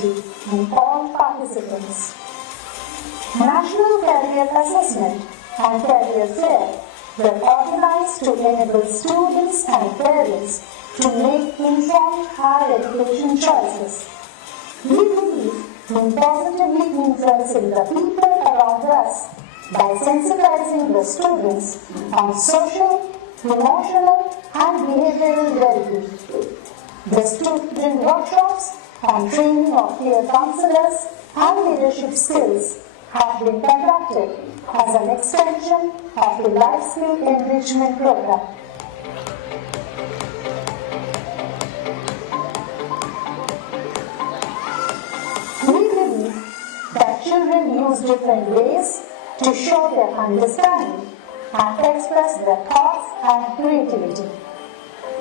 creativity in all participants. National Career Assessment and Career Fair were organized to enable students and parents to make informed higher education choices. We believe in positively influencing the people around us by sensitizing the students on social, emotional, and behavioral well-being. The student workshops on training of peer counselors and leadership skills have been conducted as an extension of the Life Skill Enrichment Program. We believe that children use different ways to show their understanding and express their thoughts and creativity.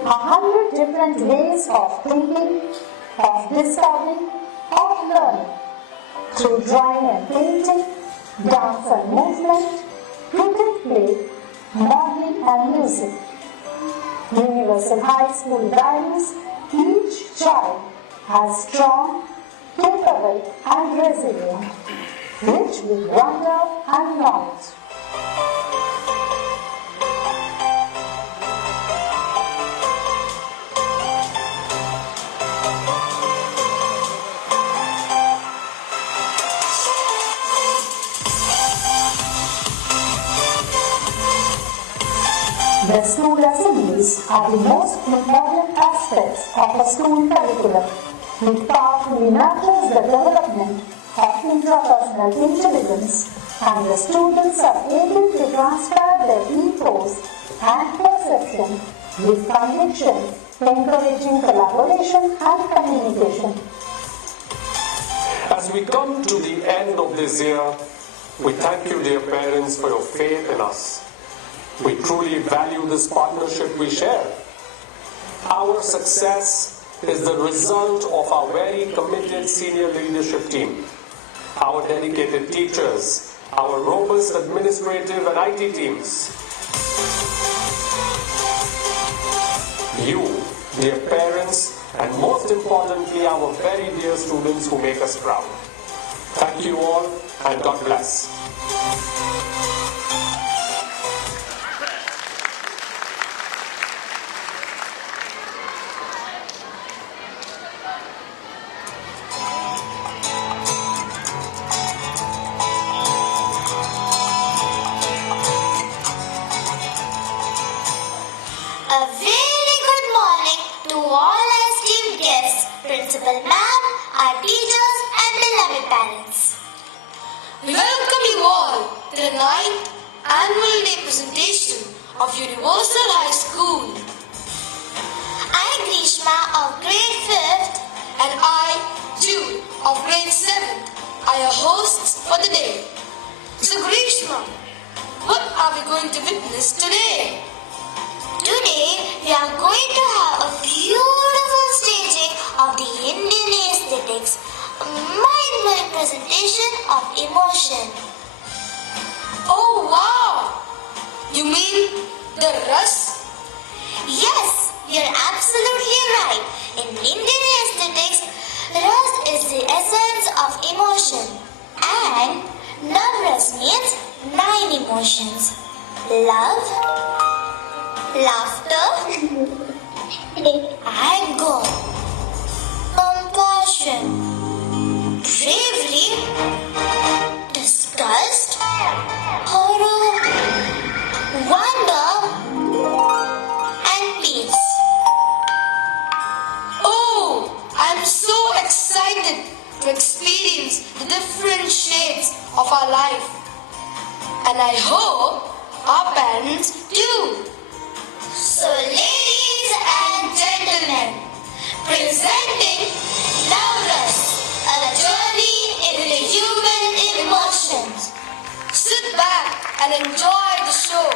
100 different ways of thinking, of discovering, of learning through drawing and painting, dance and movement, cricket play, modeling and music. Universal High School values each child as strong, capable and resilient, rich with wonder and knowledge. The school assemblies are the most important aspects of a school curriculum, which powerfully nurtures the development of intrapersonal intelligence, and the students are able to transfer their ethos and perception with conviction, encouraging collaboration and communication. As we come to the end of this year, we thank you, dear parents, for your faith in us. We truly value this partnership we share. Our success is the result of our very committed senior leadership team, our dedicated teachers, our robust administrative and IT teams. You, dear parents, and most importantly, our very dear students who make us proud. Thank you all, and God bless. A very good morning to all esteemed guests, Principal Ma'am, our teachers and beloved parents. We welcome you all to the 9th Annual Day presentation of Universal High School. I, Grishma of grade 5th, And I, Jude of grade 7th, are your hosts for the day. So Grishma, what are we going to witness today? today we are going to have a beautiful staging of the Indian aesthetics, a mind-blowing presentation of emotion. Oh wow! You mean the Ras? Yes, you're absolutely right. In Indian aesthetics, Ras is the essence of emotion, and love Ras means 9 emotions: love, laughter, anger, compassion, bravery, disgust, horror, wonder, and peace. Oh, I'm so excited to experience the different shades of our life. And I hope our parents do. So, ladies and gentlemen, presenting Navras, a journey into the human emotions. Sit back and enjoy the show.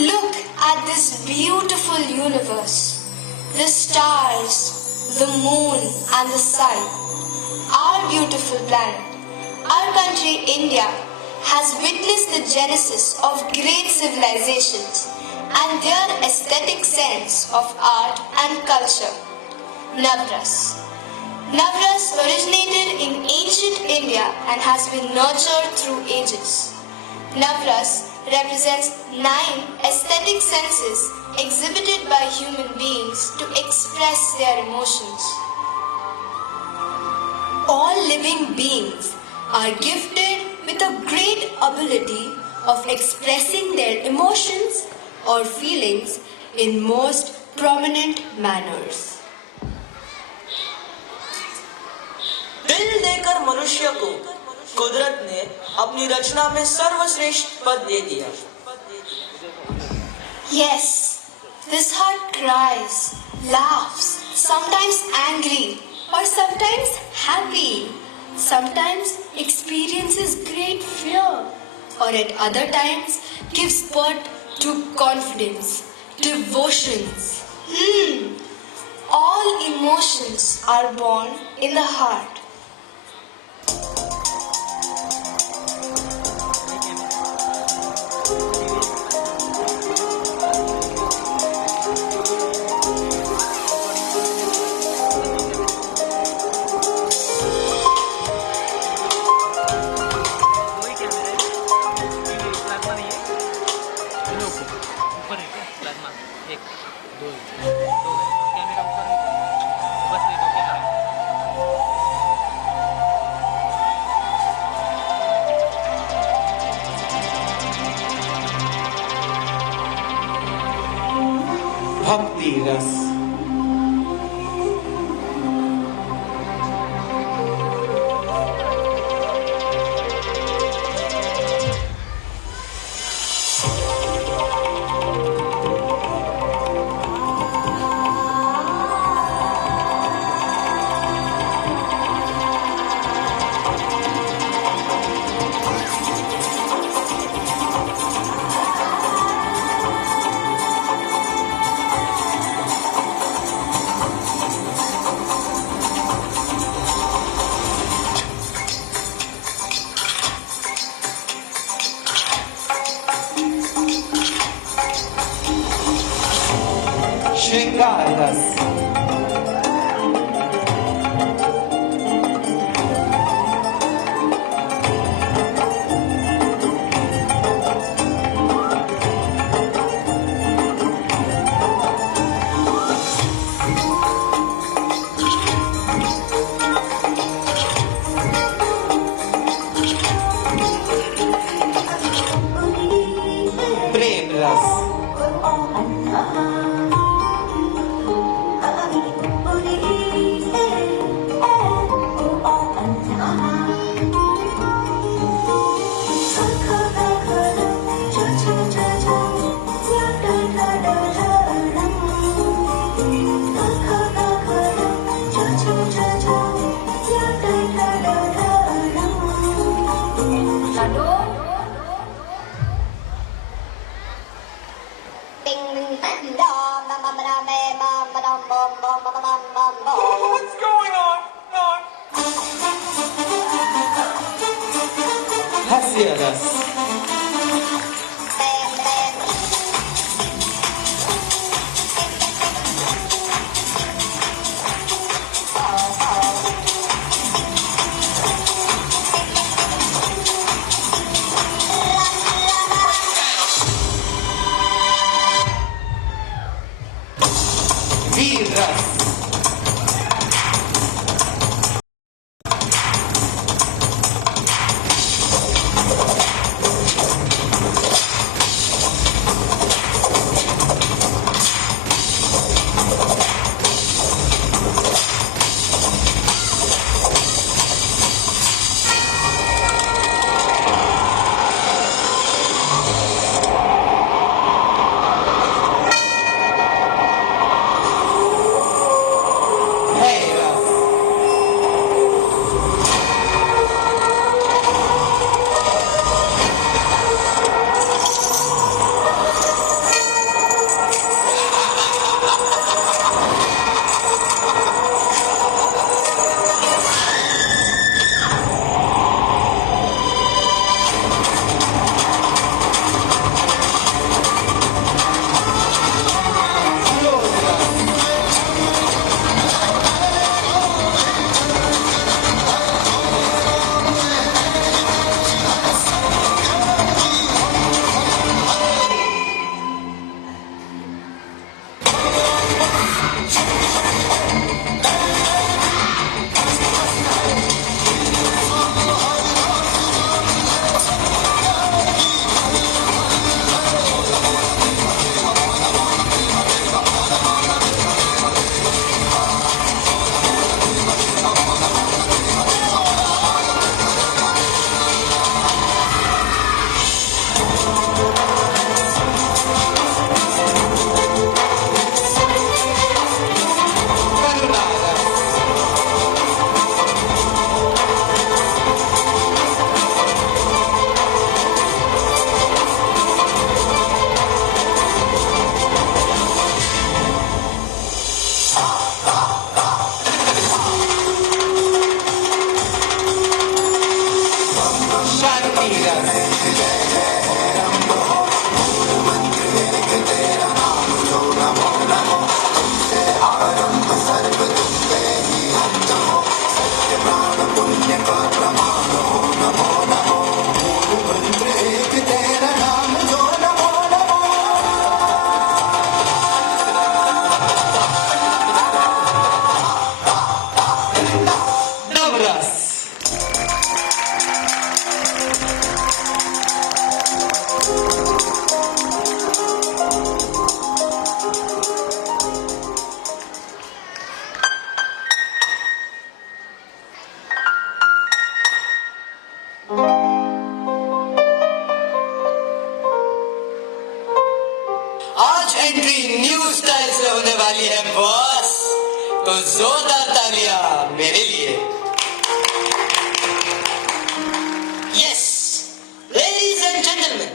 Look at this beautiful universe. The stars, the moon and the sun. Our beautiful planet. Our country, India, has witnessed the genesis of great civilizations and their aesthetic sense of art and culture. Navras. Navras originated in ancient India and has been nurtured through ages. Navras represents 9 aesthetic senses exhibited by human beings to express their emotions. All living beings are gifted with a great ability of expressing their emotions or feelings in most prominent manners. दिल देकर मनुष्य को कुदरत ने अपनी रचना में सर्वश्रेष्ठ पद दे दिया. Yes, this heart cries, laughs, sometimes angry or sometimes happy, sometimes experiences great fear or at other times gives birth to confidence, devotions. All emotions are born in the heart. भक्ति रस. श्रृंगार रस. प्रेम रस. What's going on? हास्य रस. वीर रस. आज entry new style से होने वाली है बॉस, तो जोरदार तालियां मेरे लिए। Yes, ladies and gentlemen,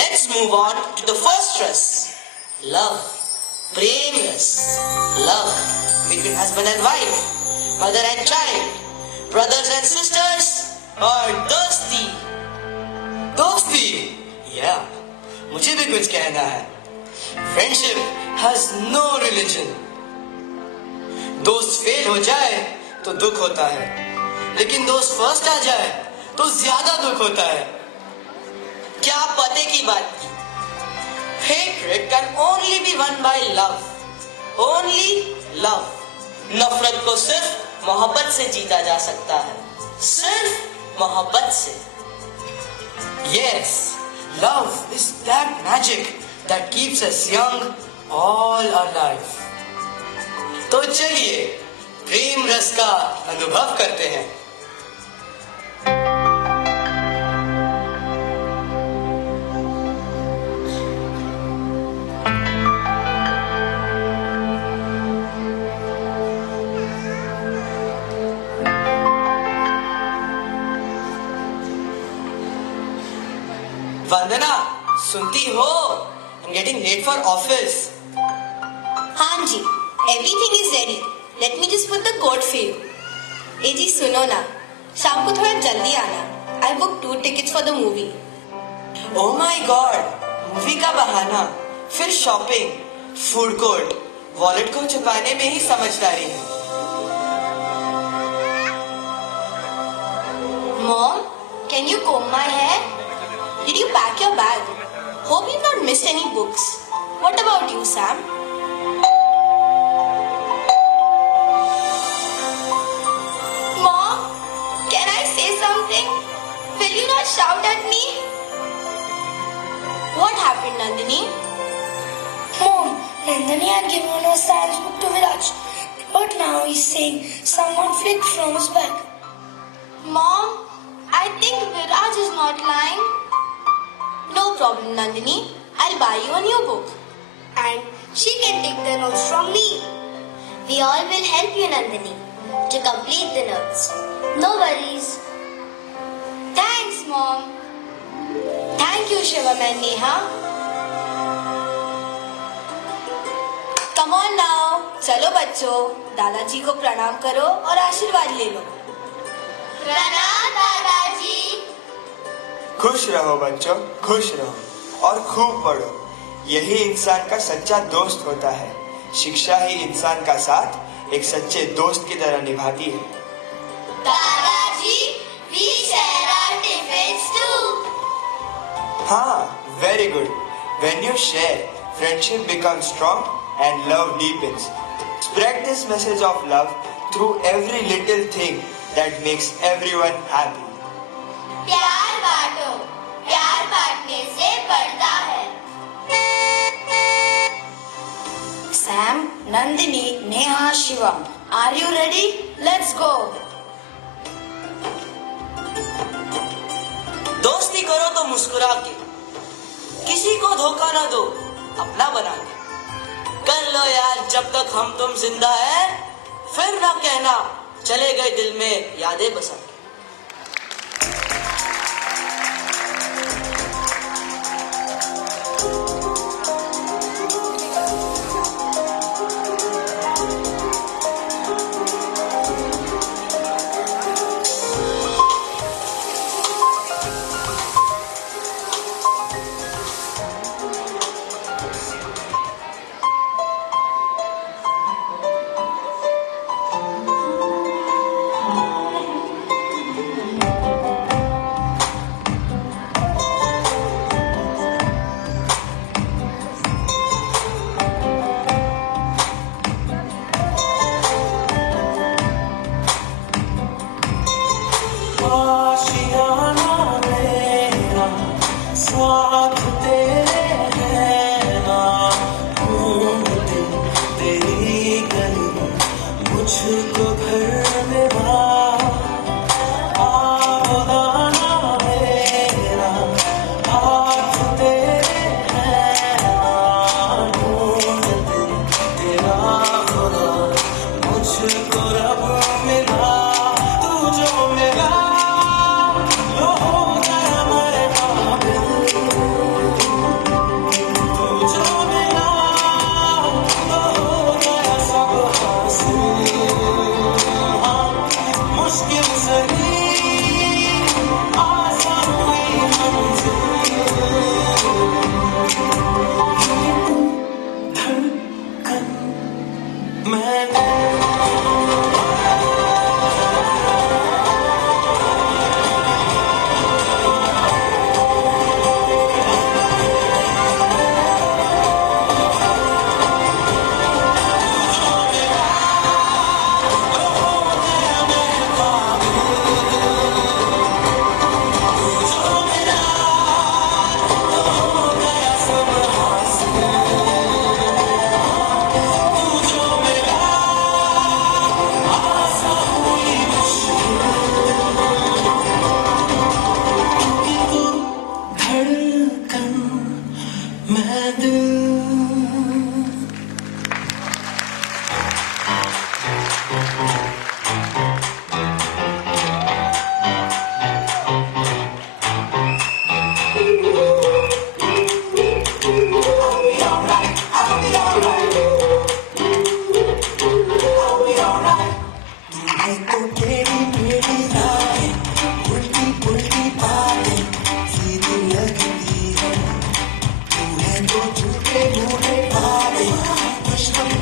let's move on to the first rus. Love, prem rus. Love between husband and wife, mother and child, brothers and sisters, और दोस्ती। दोस्ती, या मुझे भी कुछ कहना है। Friendship has no religion. दोस्त फेल हो जाए तो दुख होता है, लेकिन दोस्त फर्स्ट आ जाए तो ज्यादा दुख होता है। क्या पते की बात की? Hatred can only be won by love. Only love. नफरत को सिर्फ मोहब्बत से जीता जा सकता है, सिर्फ मोहब्बत से। Yes, love is that magic that keeps us young all our life. तो चलिए प्रेम रस का अनुभव करते हैं। वंदना, सुनती हो? I'm getting late for office. हाँ जी, everything is ready. Let me just put the code for you. ए जी सुनो ना, शाम को थोड़ा जल्दी आना. I booked 2 tickets for the movie. Oh my God, movie का बहाना, फिर शॉपिंग, फूड कोर्ट, वॉलेट को छुपाने में ही समझदारी है। Mom, can you comb my hair? Did you pack your bag? Hope you've not missed any books. What about you, Sam? Mom, can I say something? Will you not shout at me? What happened, Nandini? Mom, Nandini had given her Sam's book to Viraj, but now he's saying someone flicked from his bag. Mom, I think Viraj is not lying. No problem, Nandini. I'll buy you a new book. And she can take the notes from me. We all will help you, Nandini, to complete the notes. No worries. Thanks, Mom. Thank you, Shivam and Neha. Come on now. चलो बच्चों, दादाजी को प्रणाम करो और आशीर्वाद ले लो. प्रणाम दादाजी। खुश रहो बच्चों, खुश रहो और खूब पढ़ो। यही इंसान का सच्चा दोस्त होता है। शिक्षा ही इंसान का साथ एक सच्चे दोस्त की तरह निभाती है। दादाजी, we share our tiffins too. हाँ, very good. When you share, friendship becomes strong and love deepens. Spread this message of love through every little thing that makes everyone happy. प्यार बांटो, प्यार बांटने से बढ़ता है। Sam, Nandini, Neha, Shivam, are you ready? Let's go. दोस्ती करो तो मुस्कुरा के, किसी को धोखा ना दो, अपना बना के। कर लो यार जब तक हम तुम जिंदा है, फिर ना कहना चले गए दिल में यादें बसा के।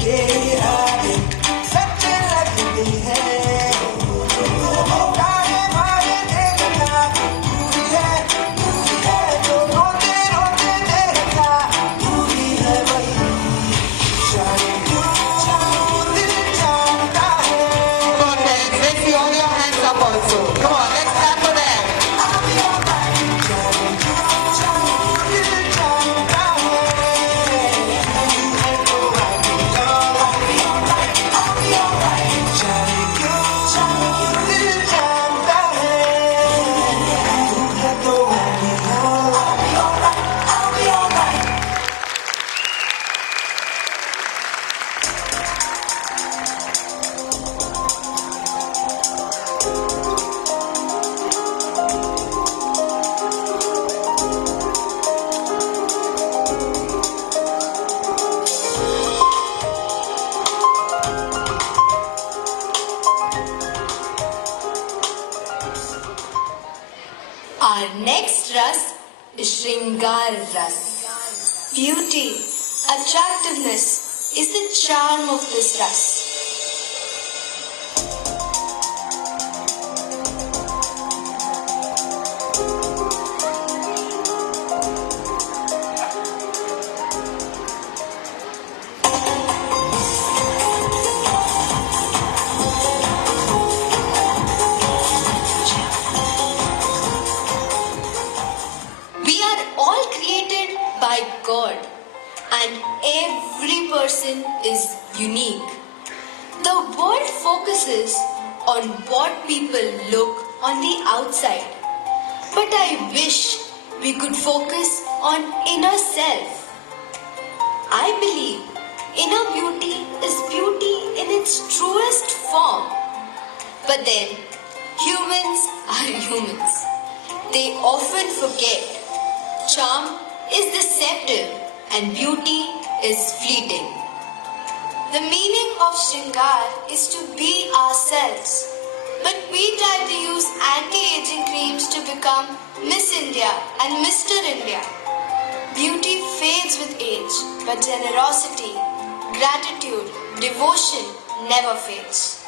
ये आगे सच्चे लगते हैं गाने मारे देखना दूरी है जो रोते रोते देखना दूरी है वही जाने क्यों दिल जानता है Let's see all your hands up also. Come on, let's clap for them. Our next ras is Shringar Ras. Beauty, attractiveness is the charm of this ras. We are all created by God, and every person is unique. The world focuses on what people look on the outside, but I wish we could focus on inner self. I believe inner beauty is beauty in its truest form. But then, humans are humans. They often forget. Charm is deceptive and beauty is fleeting. The meaning of Shringar is to be ourselves. But we try to use anti-aging creams to become Miss India and Mr. India. Beauty fades with age, but generosity, gratitude, devotion never fades.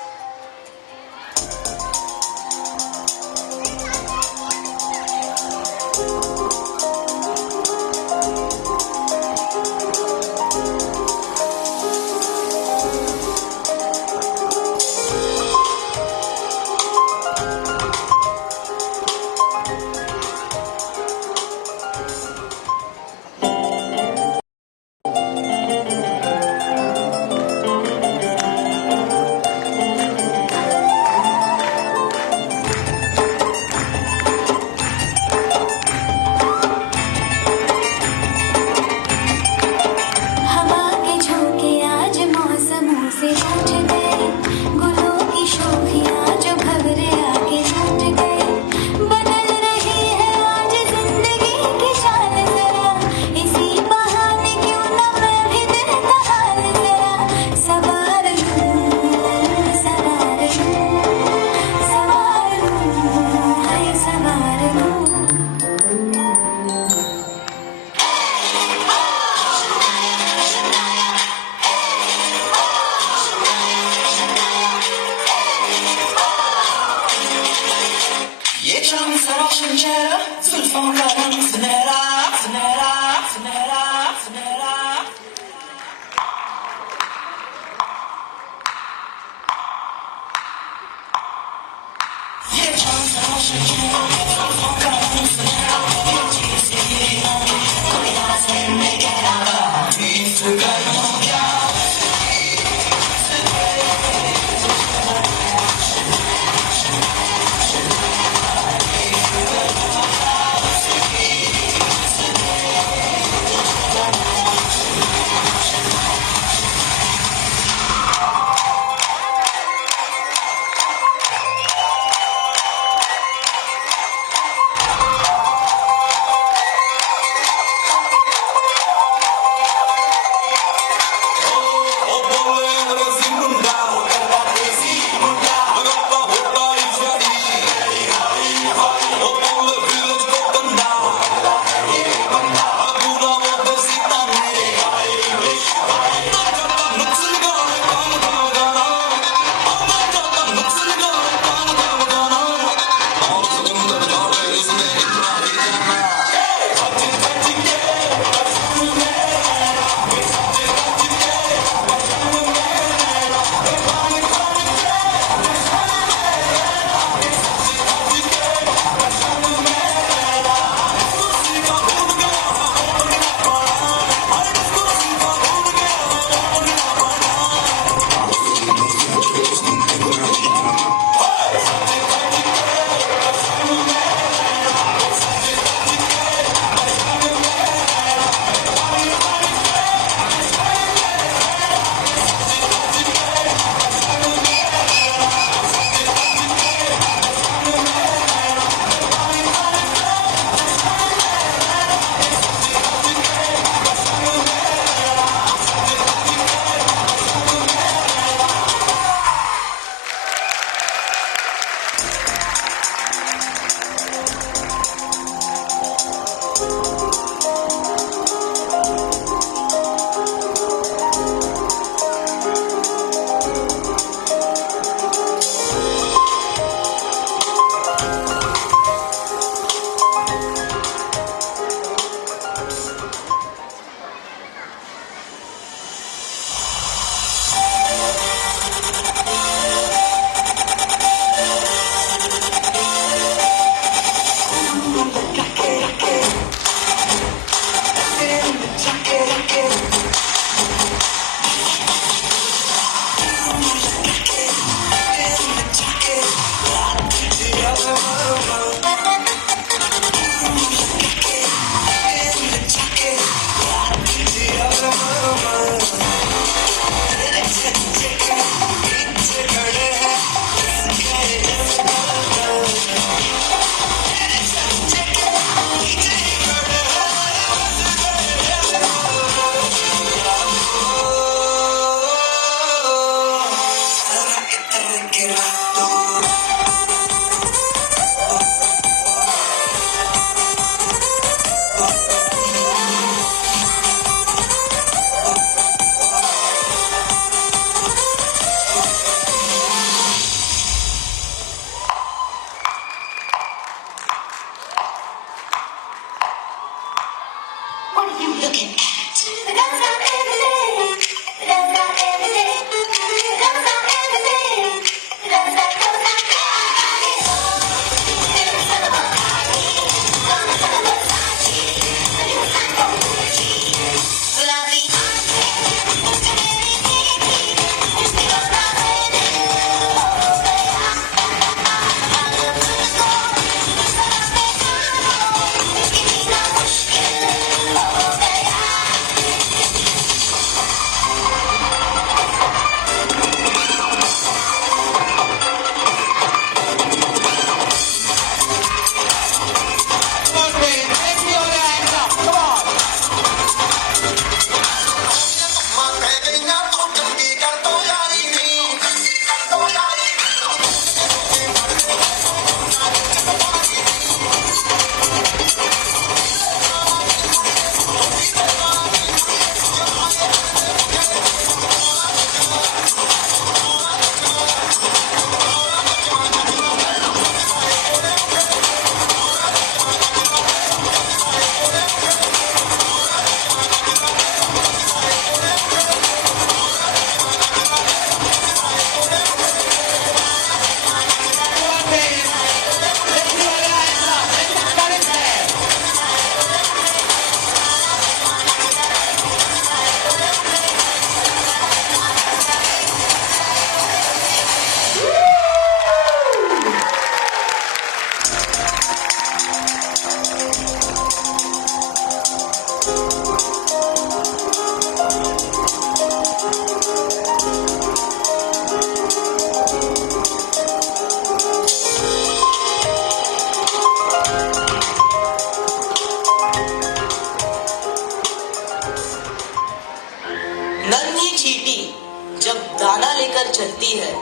चींटी जब दाना लेकर चलती है,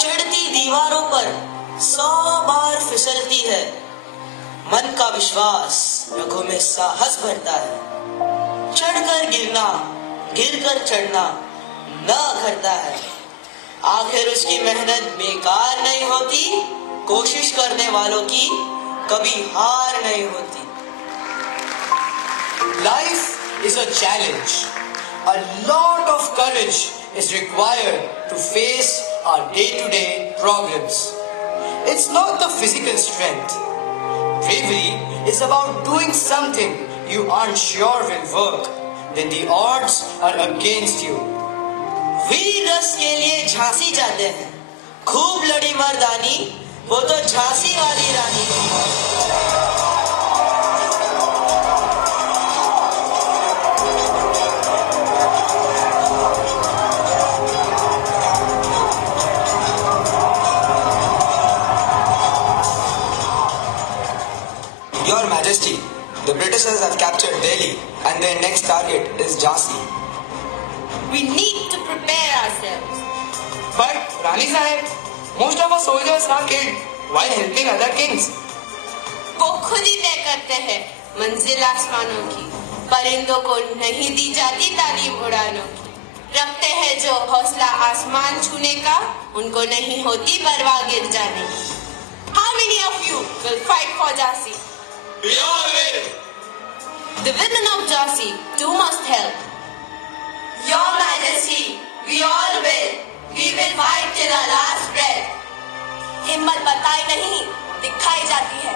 चढ़ती दीवारों पर 100 बार फिसलती है। मन का विश्वास रगों में साहस भरता है। चढ़कर गिरना, गिरकर चढ़ना न करता है। आखिर उसकी मेहनत बेकार नहीं होती, कोशिश करने वालों की कभी हार नहीं होती। Life is a challenge. A lot of courage is required to face our day-to-day problems. It's not the physical strength. Bravery is about doing something you aren't sure will work when the odds are against you. वीर रस के लिए झांसी जाते हैं, खूब लड़ी मर्दानी, वो तो झांसी वाली रानी। Your Majesty, the Britishers have captured Delhi and their next target is Jhansi. We need to prepare ourselves. But Rani Sahib, most of our soldiers are killed while helping other kings. वो खुद ही तय करते हैं मंजिल आसमानों की, परिंदों को नहीं दी जाती तालीम उड़ानों की। रखते हैं जो हौसला आसमान छूने का, उनको नहीं होती परवाह गिर जाने की। How many of you will fight for Jhansi? We all will. The women of Jhansi too must help. Your Majesty, we all will. We will fight till our last breath. हिम्मत बताई नहीं, दिखाई जाती है।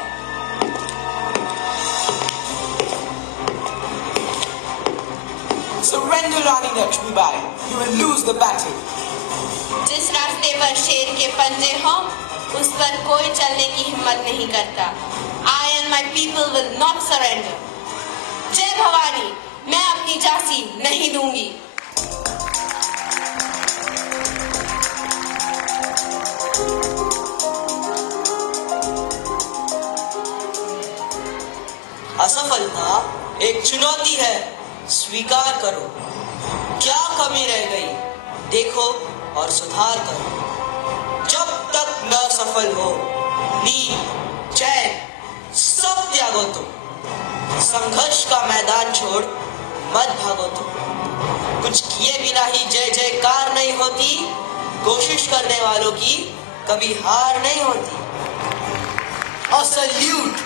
Surrender Rani Lakshmibai. You will lose the battle. जिस रास्ते पर शेर के पंजे हो, उस पर कोई चलने की हिम्मत नहीं करता। I and my people will not surrender. जय भवानी, मैं अपनी झांसी नहीं दूंगी। असफलता एक चुनौती है, स्वीकार करो। क्या कमी रह गई, देखो और सुधार करो। जब तक न सफल हो, नींद, चैन सब त्यागो तुम। संघर्ष का मैदान छोड़ मत भागो तुम। कुछ किए बिना ही जय जयकार नहीं होती, कोशिश करने वालों की कभी हार नहीं होती। A salute,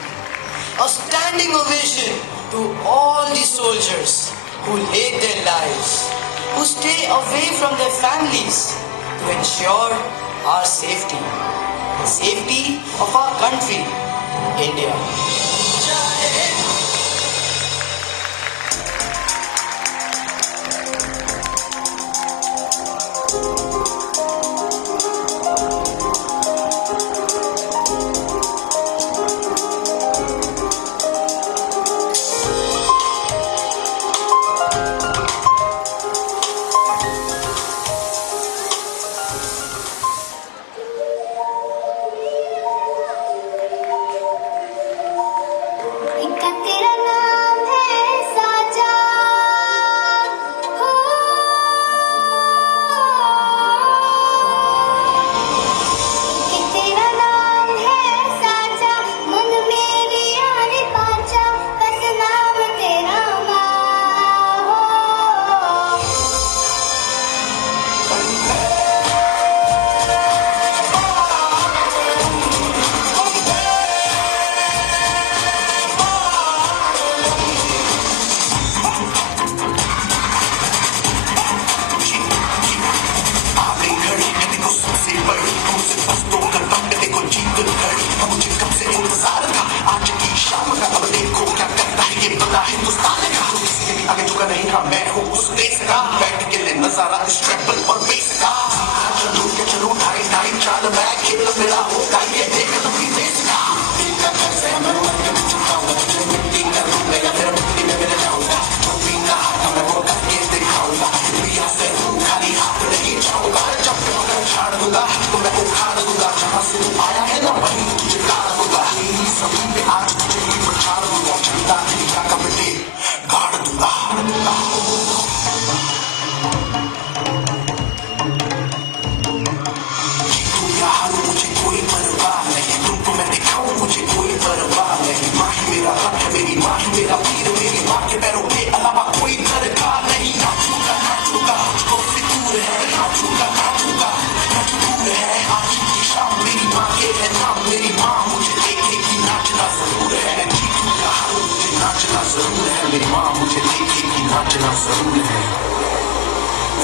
a standing ovation to all the soldiers who laid their lives, who stay away from their families to ensure our safety, the safety of our country, India.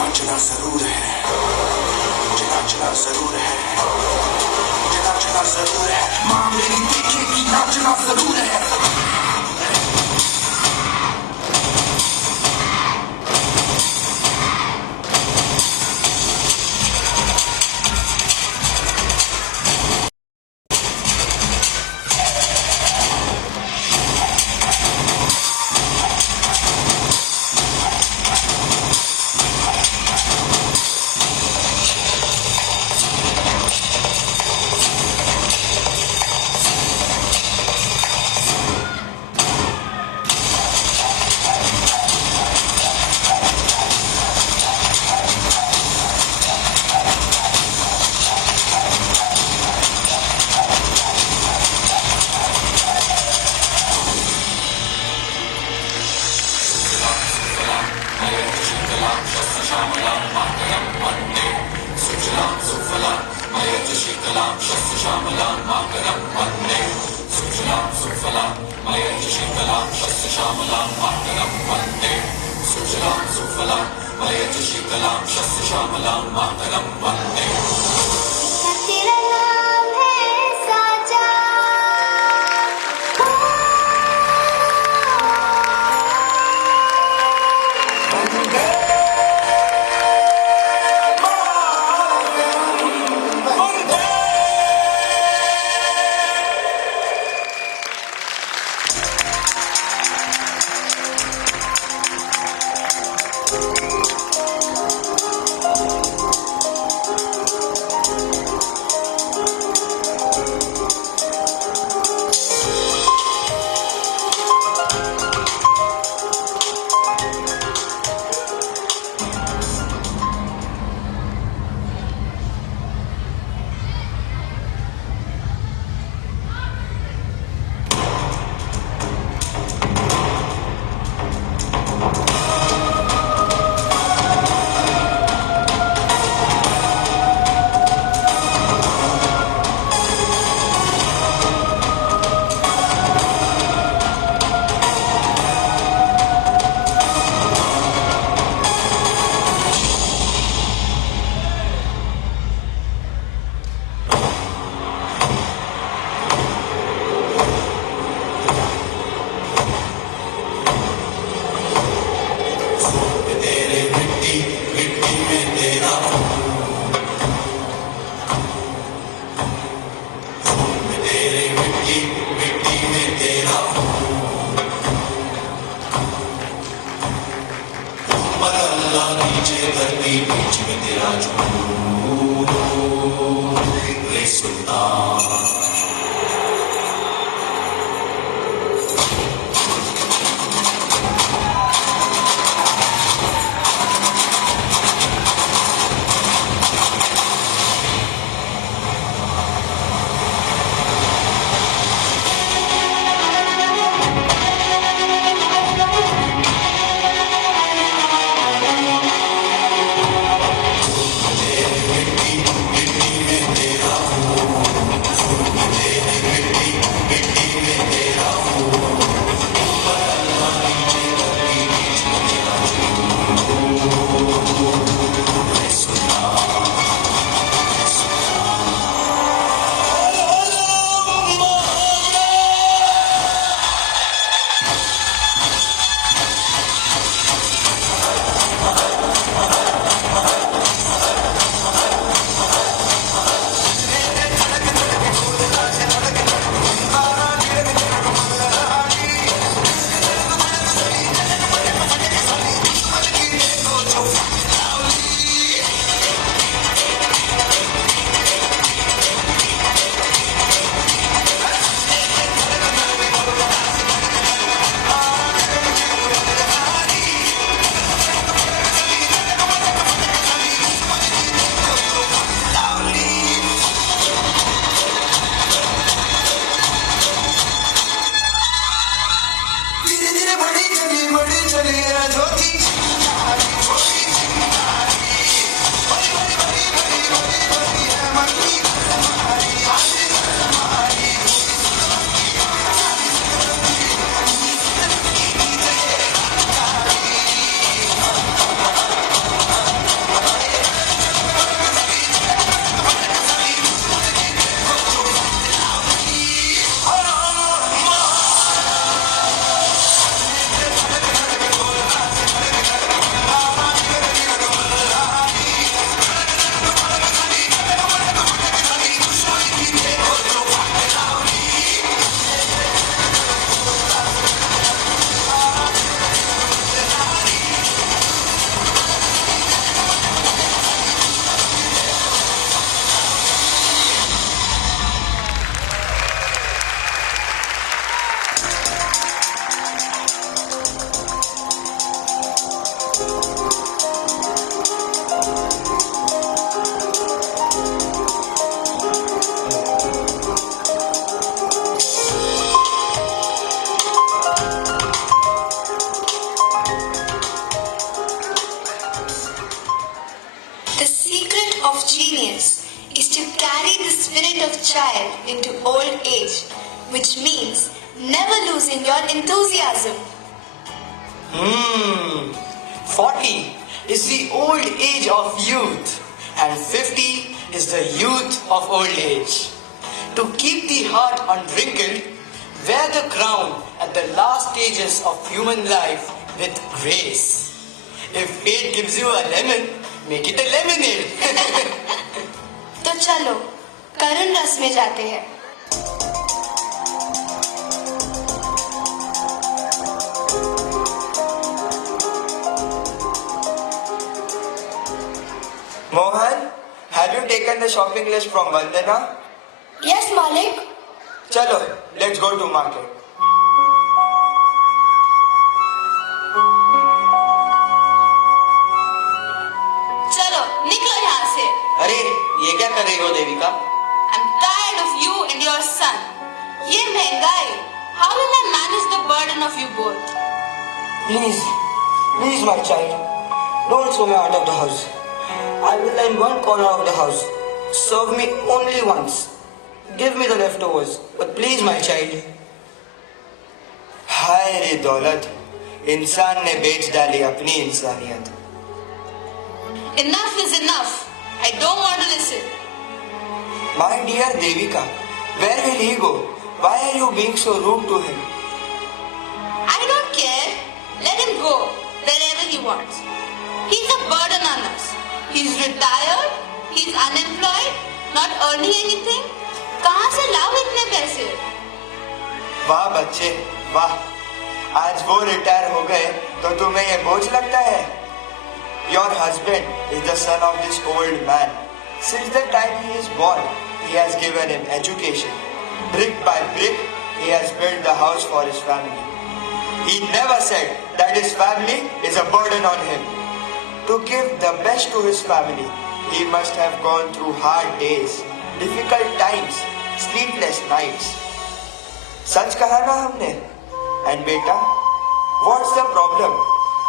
नाचना जरूर है, मुझे नाचना जरूर है, मुझे नाचना जरूर है, माँ मेरी देखेगी नाचना जरूर है। तेरा नाम है साजा, of genius is to carry the spirit of child into old age, which means never losing your enthusiasm. 40 is the old age of youth and 50 is the youth of old age. To keep the heart unwrinkled, wear the crown at the last stages of human life with grace. If fate gives you a lemon, make it a lemonade. तो चलो करुण रस में जाते हैं। Mohan, have you taken the shopping list from Vandana? Yes, Malik. Chalo, let's go to market. चलो निकलो यहाँ से। अरे ये क्या कर रही हो Devika? I'm tired of you and your son. ये महंगाई. How will I manage the burden of you both? Please, my child, don't throw me out of the house. I will lie in one corner of the house. Serve me only once. Give me the leftovers, but please, my child. हाय रे दौलत, इंसान ने बेच डाली अपनी इंसानियत। Enough is enough. I don't want to listen. My dear Devika, where will he go? Why are you being so rude to him? I don't care. Let him go wherever he wants. He's a burden on us. He's retired. He's unemployed. Not earning anything. कहाँ से लाओ इतने पैसे? वाह बच्चे, वाह। आज वो रिटायर हो गए तो तुम्हें ये बोझ लगता है? Your husband is the son of this old man. Since the time he is born, he has given him education. Brick by brick, he has built the house for his family. He never said that his family is a burden on him. To give the best to his family, he must have gone through hard days, difficult times, sleepless nights. सच कहा ना हमने? And beta, what's the problem?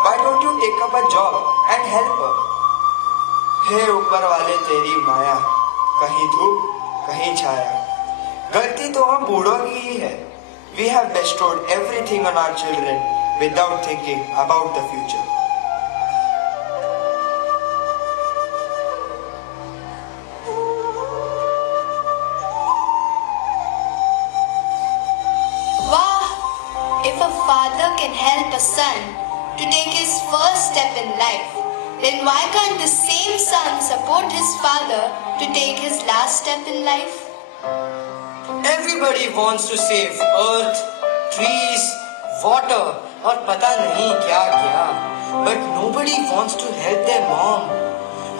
Why don't you take up a job and help her? हे ऊपर वाले तेरी माया, कहीं धूप, कहीं छाया। गलती तो हम बूढ़ों की ही है। We have bestowed everything on our children without thinking about the future. Wow! If a father can help a son to take his first step in life, then why can't the same son support his father to take his last step in life? Everybody wants to save earth, trees, water और पता नहीं क्या क्या, but nobody wants to help their mom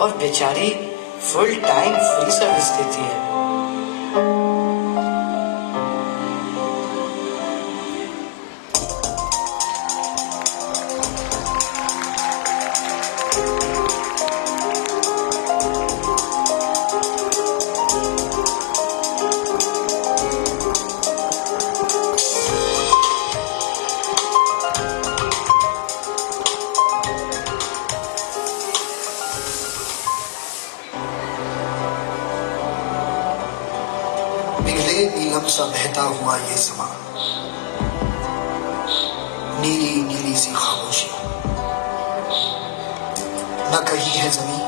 और बेचारी full time free service देती है। पिघले नीलम सा बहता हुआ ये समा, नीली नीली सी खामोशी, न कहीं है जमीन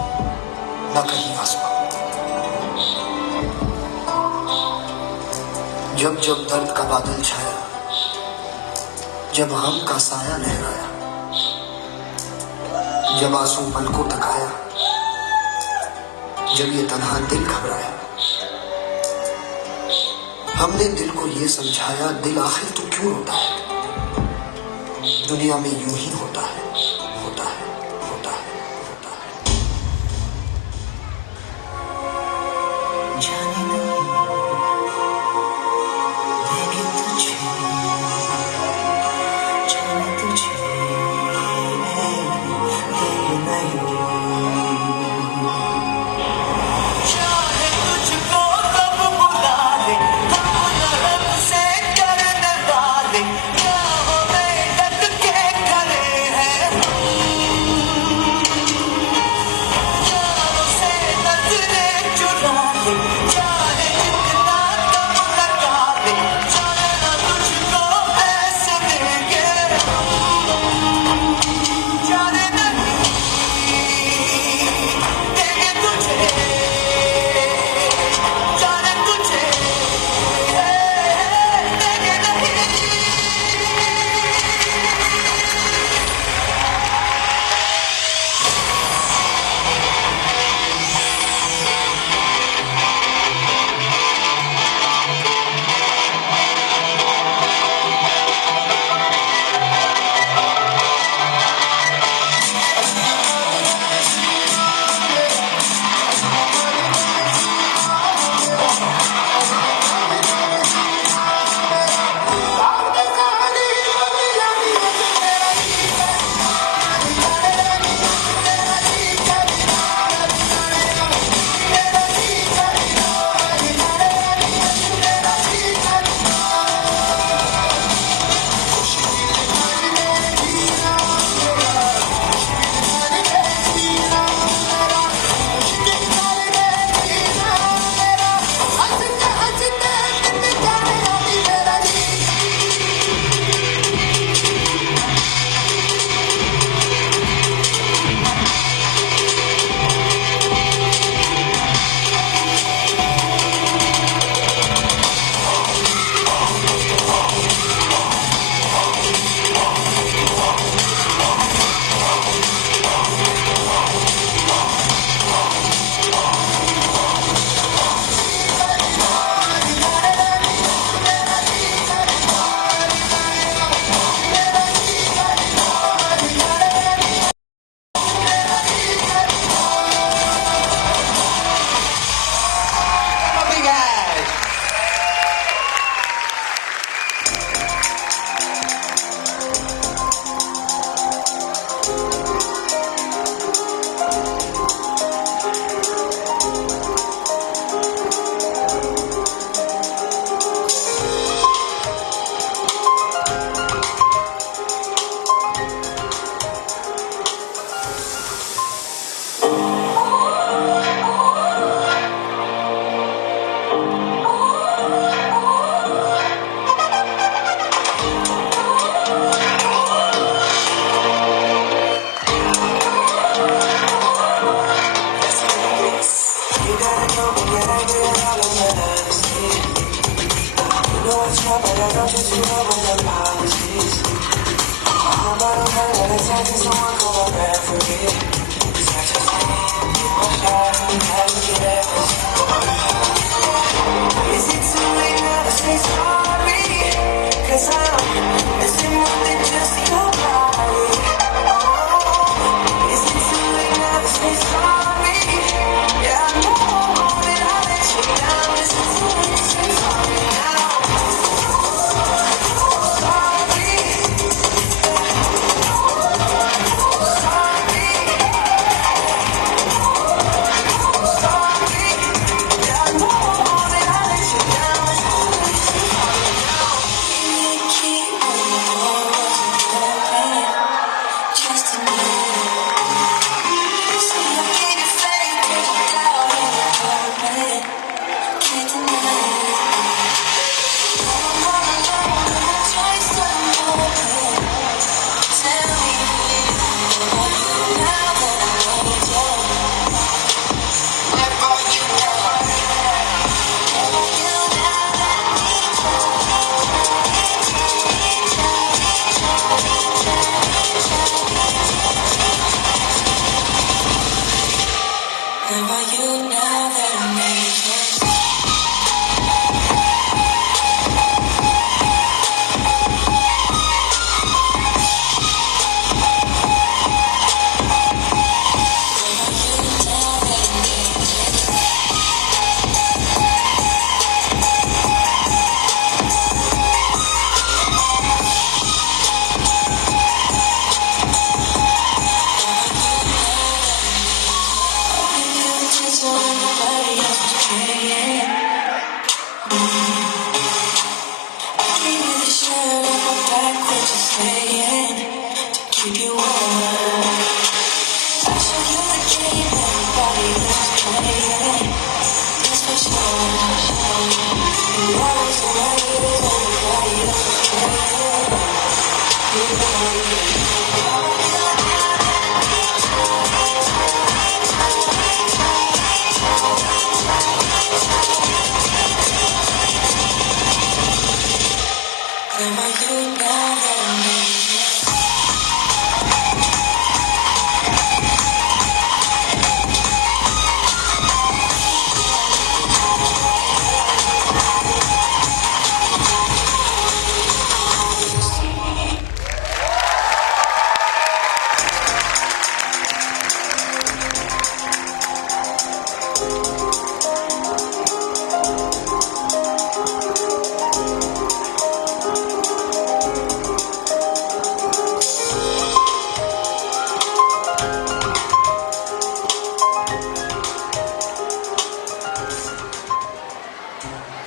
न कहीं आसमां। जब जब दर्द का बादल छाया, जब हम का साया लहराया, जब आंसू पलकों तक आया, जब ये तन्हा दिल घबराया, हमने दिल को ये समझाया, दिल आखिर तो क्यों रोता है? दुनिया में यूं ही होता है, होता है, होता है, होता है। जाने नहीं देंगे तुझे, जाने तुझे देंगे नहीं। Today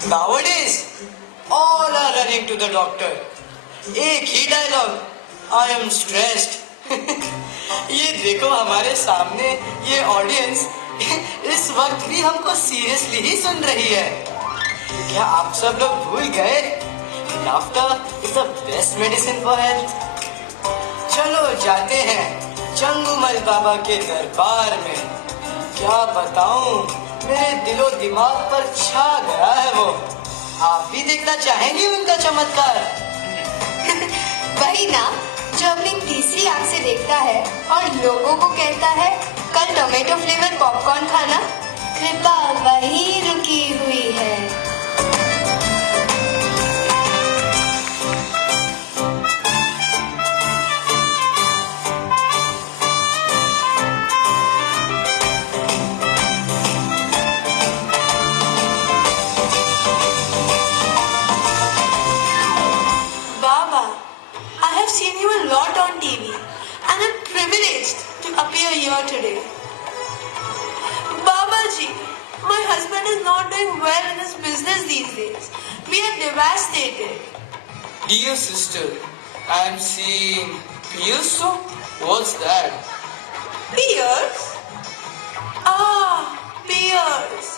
Nowadays, all are running to the doctor. एक ही डायलॉग, I am stressed. ये देखो हमारे सामने ये ऑडियंस इस वक्त भी हमको सीरियसली ही सुन रही है. क्या आप सब लोग भूल गए? Laughter is the best medicine for health. चलो जाते हैं चंगुमल बाबा के दरबार में. क्या बताऊं, मेरे दिलो दिमाग पर छा गया है वो. आप भी देखना चाहेंगे उनका चमत्कार? वही ना, जो अपनी तीसरी आंख से देखता है और लोगों को कहता है कल टोमेटो फ्लेवर पॉपकॉर्न खाना. कृपा वही रुकी हुई है. Seen you a lot on TV and I'm privileged to appear here today. Babaji, my husband is not doing well in his business these days. We are devastated. Dear sister, I am seeing Pierso. What's that? Pears? Ah, pears.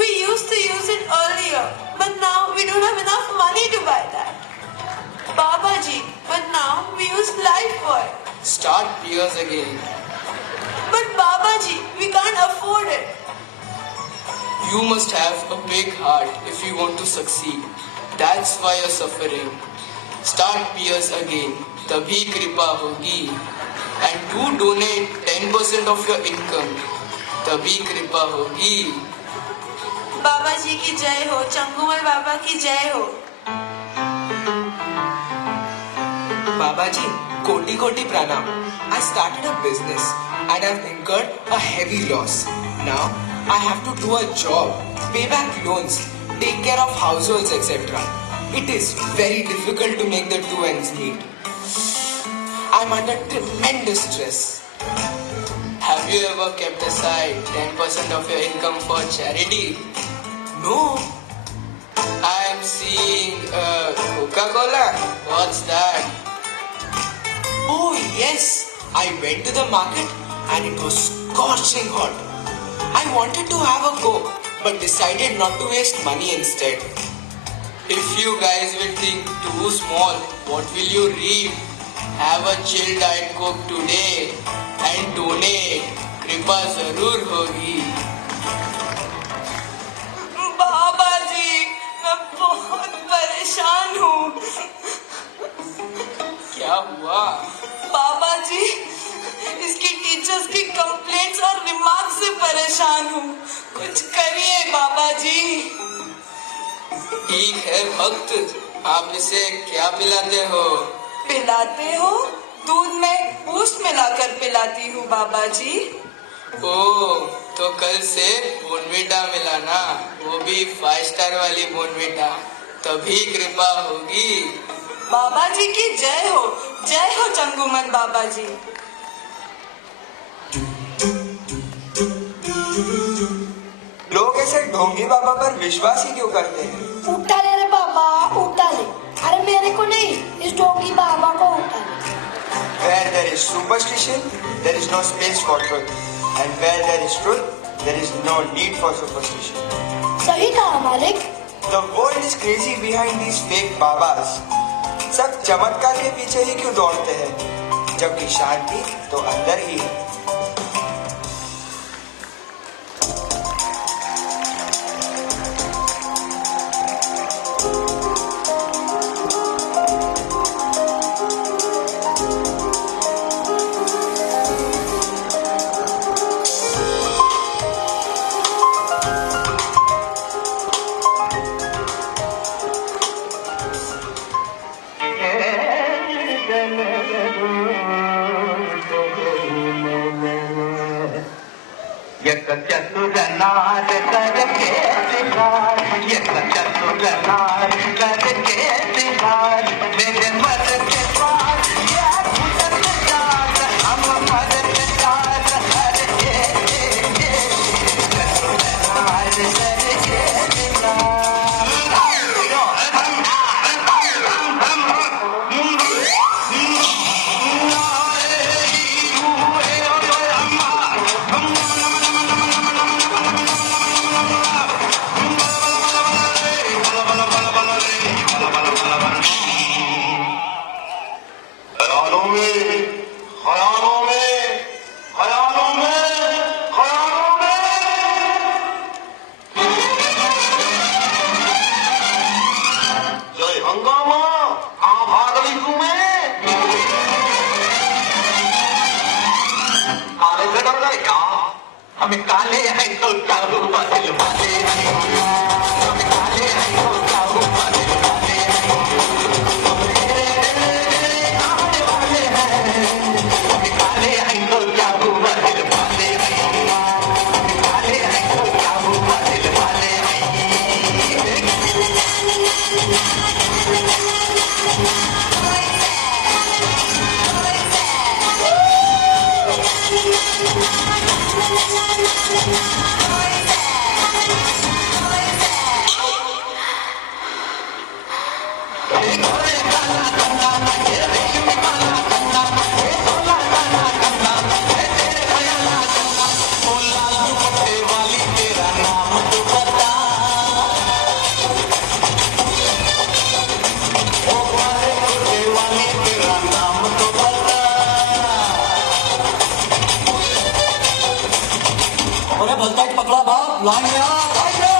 We used to use it earlier, but now we don't have enough money to buy that. Babaji, but now we use Lifebuoy. Start Pears again. But Babaji, we can't afford it. You must have a big heart if you want to succeed. That's why you're suffering. Start peers again. तभी कृपा होगी. And do donate 10% of your income. तभी कृपा होगी. बाबा जी की जय हो, चंगूमल बाबा की जय हो. Babaji, koti koti pranam. I started a business and I've incurred a heavy loss. Now I have to do a job, pay back loans, take care of households, etc. It is very difficult to make the two ends meet. I'm under tremendous stress. Have you ever kept aside 10% of your income for charity? No. I am seeing Coca-Cola. What's that? Oh yes, I went to the market and it was scorching hot. I wanted to have a Coke but decided not to waste money instead. If you guys will think too small, what will you reap? Have a chill diet Coke today and donate. कृपा जरूर होगी. बाबा जी, मैं बहुत परेशान हूँ. क्या हुआ? बाबा जी, इसकी टीचर्स की कंप्लेंट्स और रिमार्क से परेशान हूँ. कुछ करिए बाबा जी. ठीक है भक्त, आप इसे क्या पिलाते हो? पिलाते हो? दूध में बूस्ट मिलाकर पिलाती हूँ बाबा जी. ओह, तो कल से बोनविटा मिलाना, वो भी 5 स्टार वाली बोनविटा. तभी कृपा होगी. बाबा जी की जय हो चंगूमन बाबा जी. लोग ऐसे ढोंगी बाबा पर विश्वास ही क्यों करते हैं? उठा ले रे बाबा, उठा ले. अरे मेरे को नहीं, इस ढोंगी बाबा को उठा ले. Where there is superstition, there is no space for truth. And where there is truth, there is no need for superstition. सही कहा मालिक. The world is crazy behind these fake babas. सब चमत्कार के पीछे ही क्यों दौड़ते हैं? जबकि शांति तो अंदर ही है. चतुरनार करके सिंगार, ये चतुरनार करके सिंगार, मेरे मर के पार ये भूतन जात, हम मर के जात हर चतुरनार करके सिंगार. हमें काले हैं तो क्या हुआ दिल वाले हैं, हमें काले हैं तो क्या हुआ दिल वाले हैं, काले वाले हैं, हमें काले हैं तो क्या हुआ दिल वाले हैं, हमें काले हैं तो क्या हुआ दिल वाले हैं. अरे भलता पकड़ा बाप, लाइन में आ, लाइन में आ।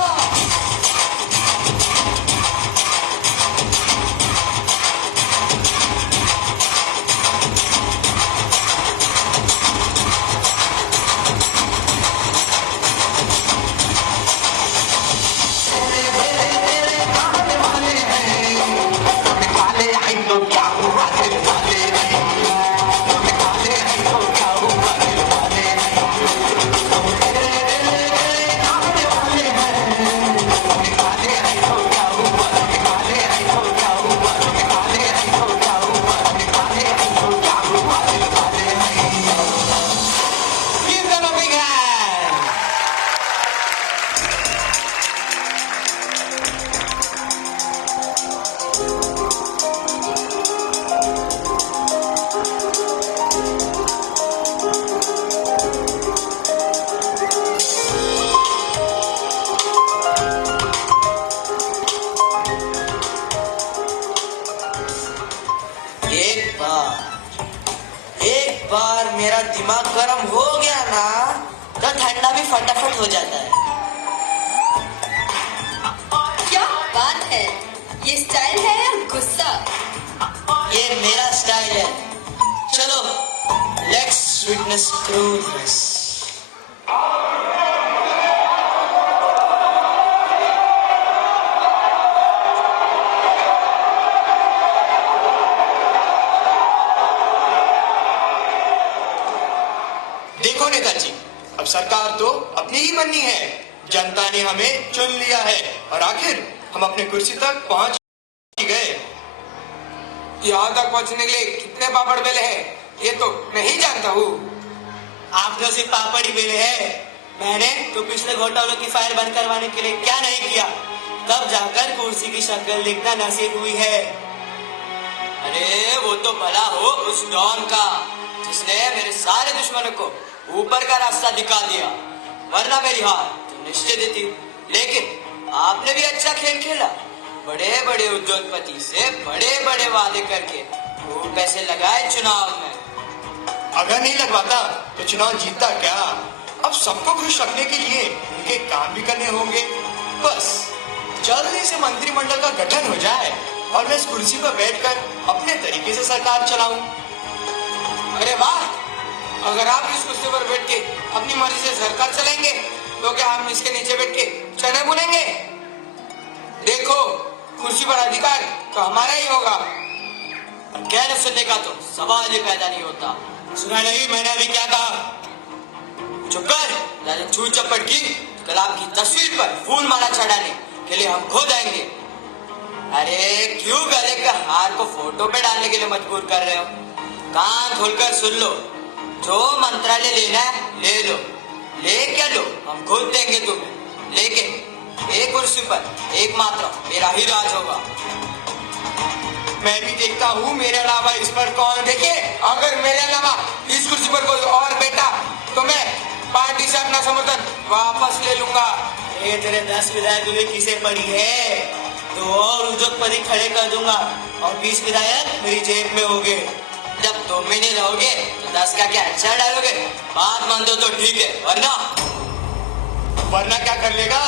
एक बार मेरा दिमाग गर्म हो गया ना तो ठंडा भी फटाफट हो जाता है। क्या बात है, ये स्टाइल है या गुस्सा? ये मेरा स्टाइल है। चलो लेट्स विटनेस क्रूरनेस। देखो नेताजी, अब सरकार तो अपनी ही बननी है। जनता ने हमें चुन लिया है और आखिर हम अपने कुर्सी तक पहुंच गए। यहाँ तक पहुँचने के लिए कितने पापड़ बेले हैं ये तो मैं ही जानता हूँ। आप जो सिर्फ पापड़ ही बेले हैं, मैंने तो पिछले घोटालों की फाइल बंद करवाने के लिए क्या नहीं किया, तब जाकर कुर्सी की शक्ल देखना नसीब हुई है। अरे वो तो भला हो उस डॉन का जिसने मेरे सारे दुश्मनों को ऊपर का रास्ता दिखा दिया, वरना मेरी हार तो निश्चित थी। लेकिन आपने भी अच्छा खेल खेला, बड़े बड़े उद्योगपति से बड़े बड़े वादे करके खूब पैसे लगाए चुनाव में। अगर नहीं लगवाता तो चुनाव जीतता क्या? अब सबको खुश रखने के लिए उनके काम भी करने होंगे। बस जल्दी से मंत्रिमंडल का गठन हो जाए और मैं इस कुर्सी पर बैठकर अपने तरीके से सरकार चलाऊं। अरे वाह, अगर आप इस कुर्सी पर बैठ के अपनी मर्जी से सरकार चलाएंगे तो क्या हम इसके नीचे बैठ के चने बुनेंगे? देखो, कुर्सी पर अधिकार तो हमारा ही होगा। कहने सुनने का तो सवाल ही पैदा नहीं होता। सुना नहीं मैंने अभी क्या कहा? चुप कर, छू चप्पट की। कल आपकी तस्वीर पर फूल माला चढ़ाने के लिए हम खो जाएंगे। अरे क्यों गले के हार को फोटो पे डालने के लिए मजबूर कर रहे हो? कान खोलकर सुन लो, जो मंत्रालय लेना है ले लो, ले क्या लो हम खुद देंगे तुम्हें। लेकिन एक कुर्सी पर एकमात्र मेरा ही राज होगा। मैं भी देखता हूँ मेरे अलावा इस पर कौन। देखिए, अगर मेरे अलावा इस कुर्सी पर कोई और बैठा तो मैं पार्टी से अपना समर्थन वापस ले लूंगा। ये तेरे 10 विधायक तुझे किसे पड़ी है? 2 और उद्योगपति खड़े कर दूंगा और 20 विधायक मेरी जेब में होंगे। जब तुम में नहीं रहोगे तो 10 का क्या अच्छा डालोगे? बात मान दो तो ठीक है, वरना क्या कर लेगा?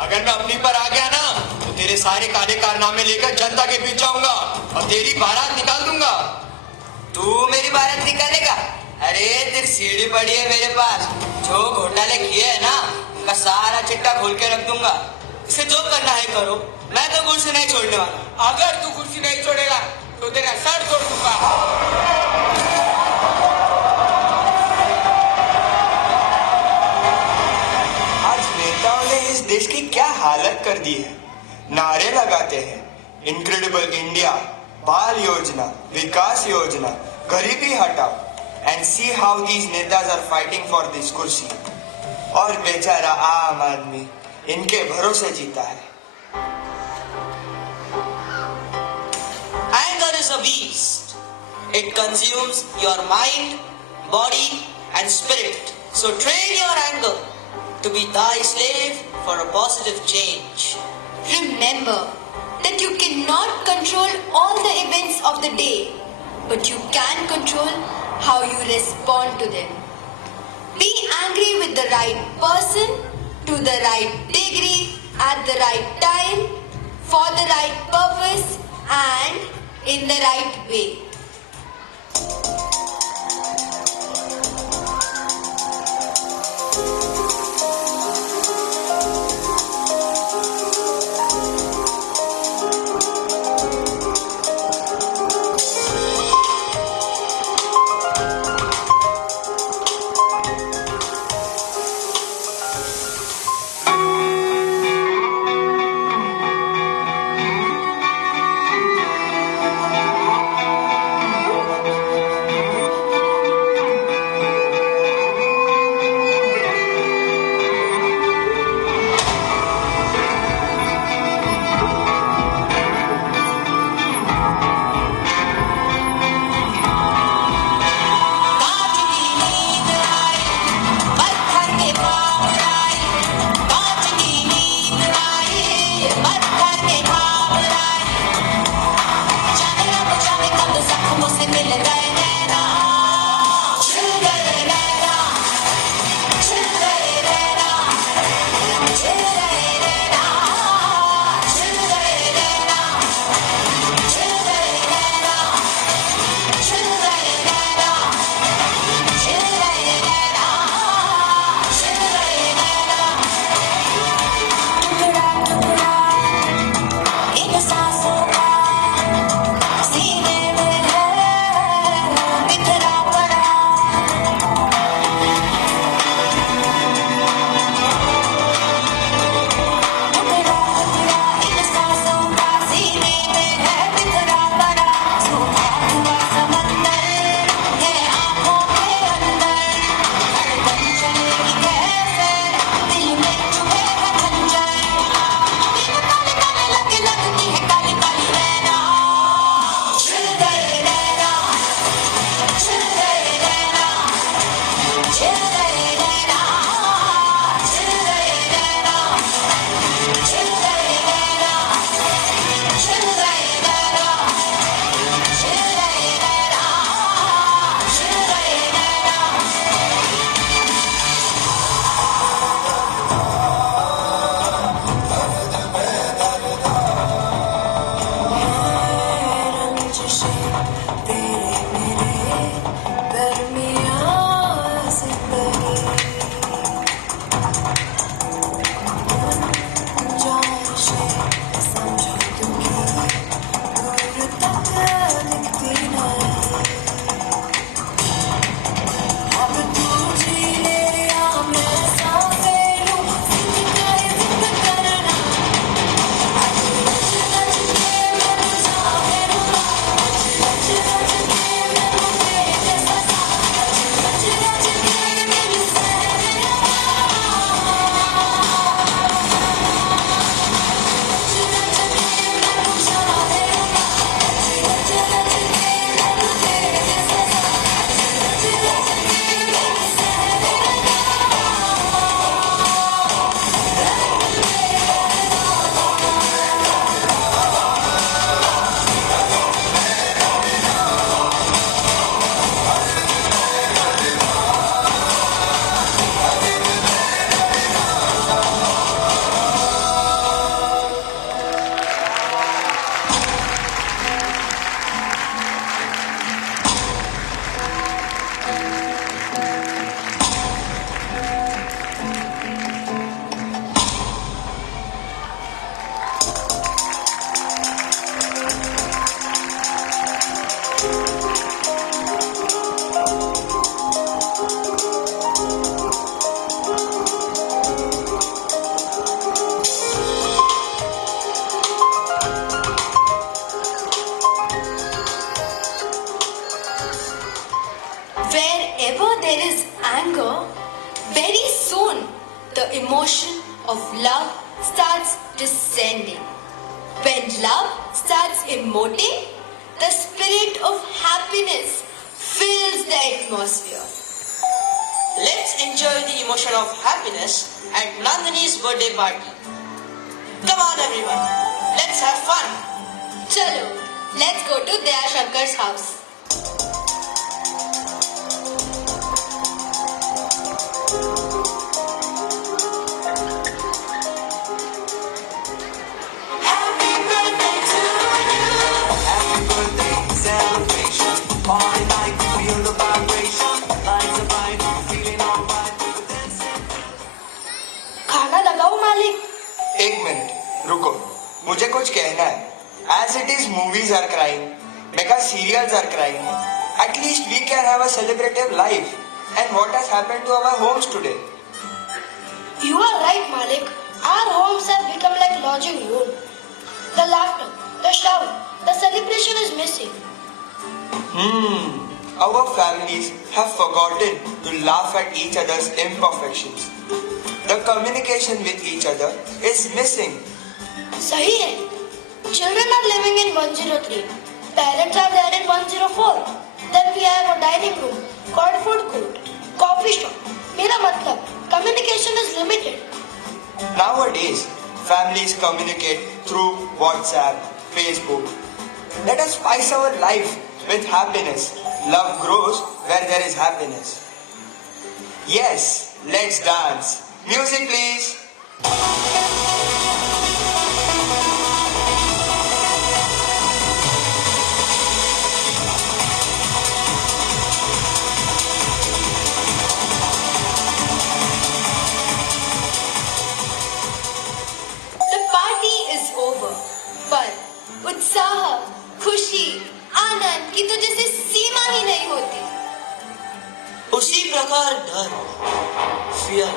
अगर मैं अपनी पर आ गया ना तो तेरे सारे काले कारनामे लेकर जनता के बीच जाऊंगा और तेरी बारात निकाल दूंगा। तू मेरी बारात निकालेगा? अरे तेरी सीढ़ी पड़ी है मेरे पास, जो घोटाले किए है ना उनका सारा चिट्ठा खोल के रख दूंगा। इसे जो करना है करो, मैं तो कुर्सी नहीं छोड़ने वाला। अगर तू कुर्सी नहीं छोड़ेगा तो तेरा सर तोड़ दूंगा। आज नेताओं ने इस देश की क्या हालत कर दी है। नारे लगाते हैं, इनक्रेडिबल इंडिया, बाल योजना, विकास योजना, गरीबी हटाओ, and see how these netas are fighting for this kursi. और बेचारा आम आदमी इनके भरोसे जीता है। Anger is a beast. It consumes your mind, body and spirit. So train your anger to be thy slave for a positive change. Remember that you cannot control all the events of the day, but you can control how you respond to them. Be angry with the right person, to the right degree, at the right time, for the right purpose, and in the right way. emotion of love starts descending. When love starts emoting, the spirit of happiness fills the atmosphere. Let's enjoy the emotion of happiness at Nandini's birthday party. Come on everyone, let's have fun. Chalo, let's go to Daya Shankar's house. मालिक। एक minute रुको, मुझे कुछ कहना है. As it is, movies are crying, mega serials are crying. At least we can have a celebrative life. And what has happened to our homes today? You are right, Malik. Our homes have become like lodging room. The laughter, the shout, the celebration is missing. Our families have forgotten to laugh at each other's imperfections. The communication with each other is missing. सही है. Children are living in 103. Parents are there in 104. Then we have a dining room called food court, coffee shop. मेरा मतलब communication is limited. Nowadays, families communicate through WhatsApp, Facebook. Let us spice our life with happiness. Love grows where there is happiness. Yes, let's dance. Music, please. पर उत्साह, खुशी, आनंद की तो जैसे सीमा ही नहीं होती. उसी प्रकार डर, fear.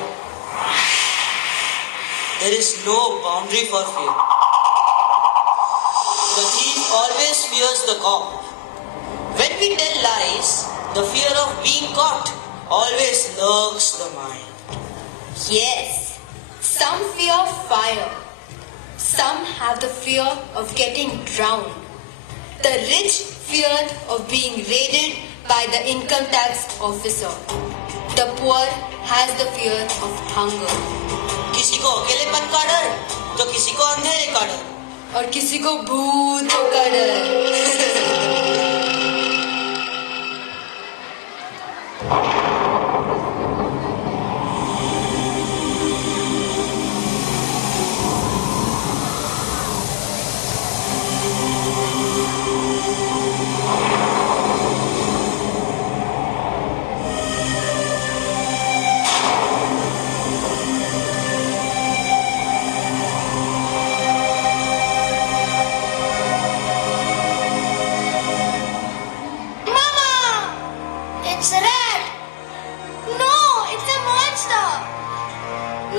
There is no boundary for fear. The thief always fears the cop. When we tell lies, the fear of being caught always lurks the mind. Yes, some fear fire. Some have the fear of getting drowned. The rich feared of being raided by the income tax officer. The poor has the fear of hunger. किसी को अकेलेपन का डर, तो किसी को अंधेरे का डर, और किसी को भूतों का डर. It's a rat. No, it's a monster.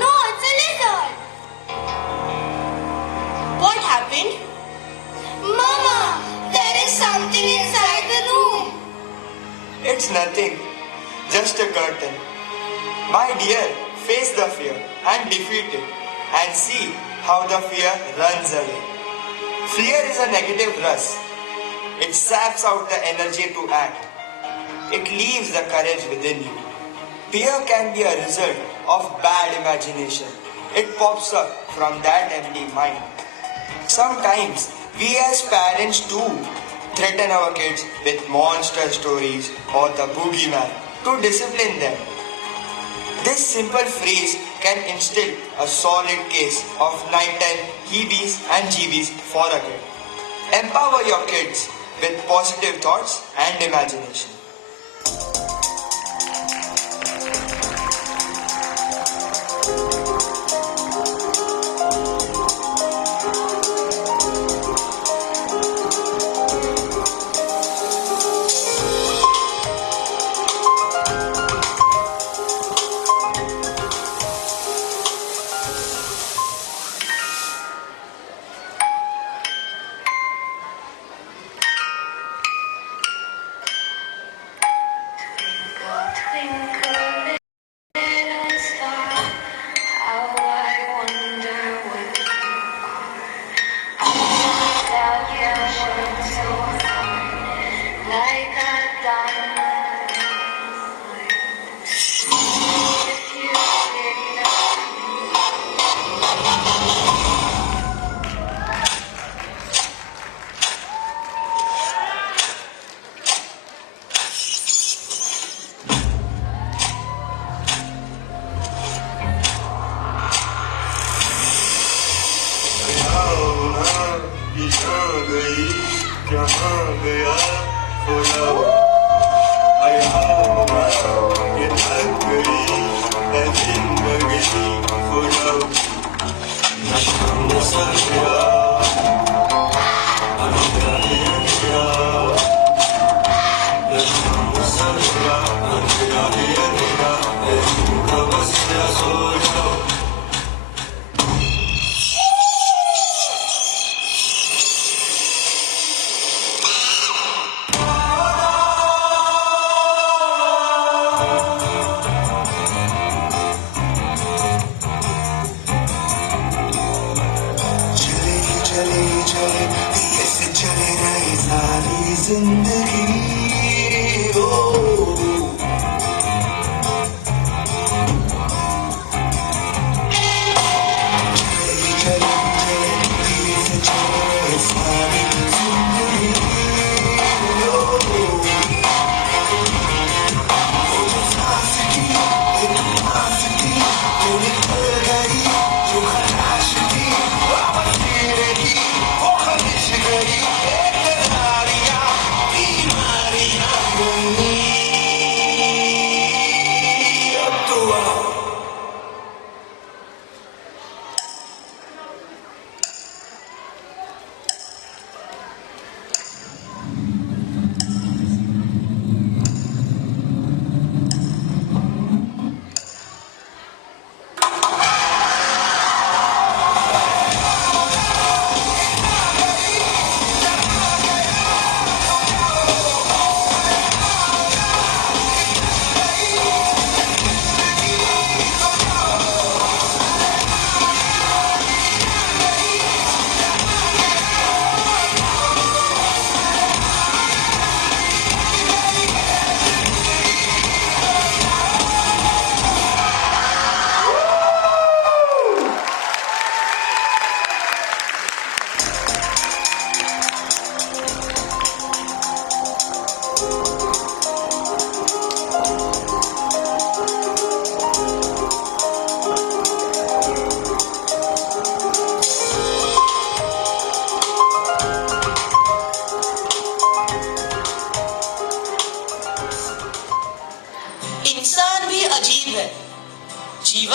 No, it's a lizard. What happened? Mama, there is something inside the room. It's nothing, just a curtain. My dear, face the fear and defeat it and see how the fear runs away. Fear is a negative rush. It saps out the energy to act. It leaves the courage within you. Fear can be a result of bad imagination. It pops up from that empty mind. Sometimes we as parents too threaten our kids with monster stories or the boogeyman to discipline them. This simple phrase can instill a solid case of nighttime heebies and jeebies for a kid. Empower your kids with positive thoughts and imagination.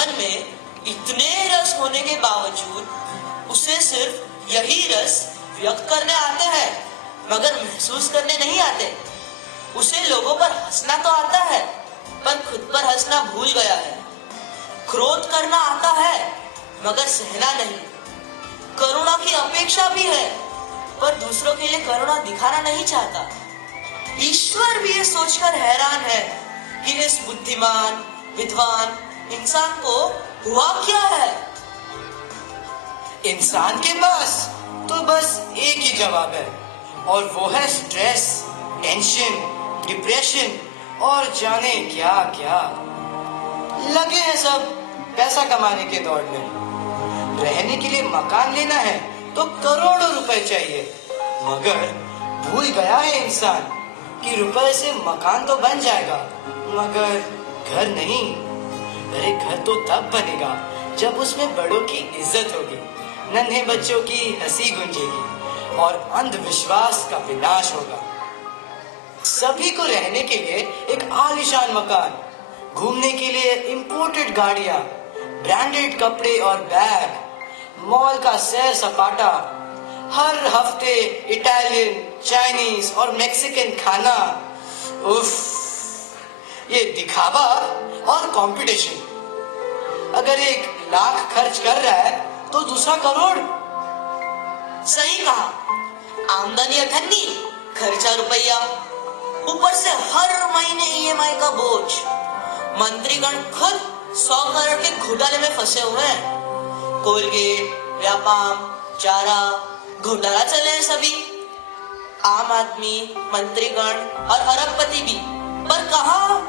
जीवन में इतने रस होने के बावजूद उसे सिर्फ यही रस व्यक्त करने आते हैं, मगर महसूस करने नहीं आते। उसे लोगों पर हंसना तो आता है, पर खुद पर हंसना भूल गया है। क्रोध करना आता है, मगर सहना नहीं। करुणा की अपेक्षा भी है, पर दूसरों के लिए करुणा दिखाना नहीं चाहता। ईश्वर भी ये सोचकर हैरान है कि इस बुद्धिमान विद्वान इंसान को हुआ क्या है। इंसान के पास तो बस एक ही जवाब है, और वो है स्ट्रेस, टेंशन, डिप्रेशन और जाने क्या क्या। लगे हैं सब पैसा कमाने के दौड़ में। रहने के लिए मकान लेना है तो करोड़ों रुपए चाहिए, मगर भूल गया है इंसान कि रुपए से मकान तो बन जाएगा, मगर घर नहीं। अरे घर तो तब बनेगा जब उसमें बड़ों की इज्जत होगी, नन्हे बच्चों की हंसी गूंजेगी और अंधविश्वास का विनाश होगा। सभी को रहने के लिए एक आलीशान मकान, घूमने के लिए इंपोर्टेड गाड़ियां, ब्रांडेड कपड़े और बैग, मॉल का सैर सपाटा, हर हफ्ते इटालियन, चाइनीज और मैक्सिकन खाना। उफ, ये दिखावा और कंपटीशन। अगर 1 लाख खर्च कर रहा है तो दूसरा करोड़। सही कहा। आमदनी अठन्नी, खर्चा रुपया, ऊपर से हर महीने EMI का बोझ। मंत्रीगण खुद 100 करोड़ के घोटाले में फंसे हुए हैं। कोलगेट, व्यापाम, चारा घोटाला चले हैं सभी। आम आदमी, मंत्रीगण और अरबपति भी, पर कहाँ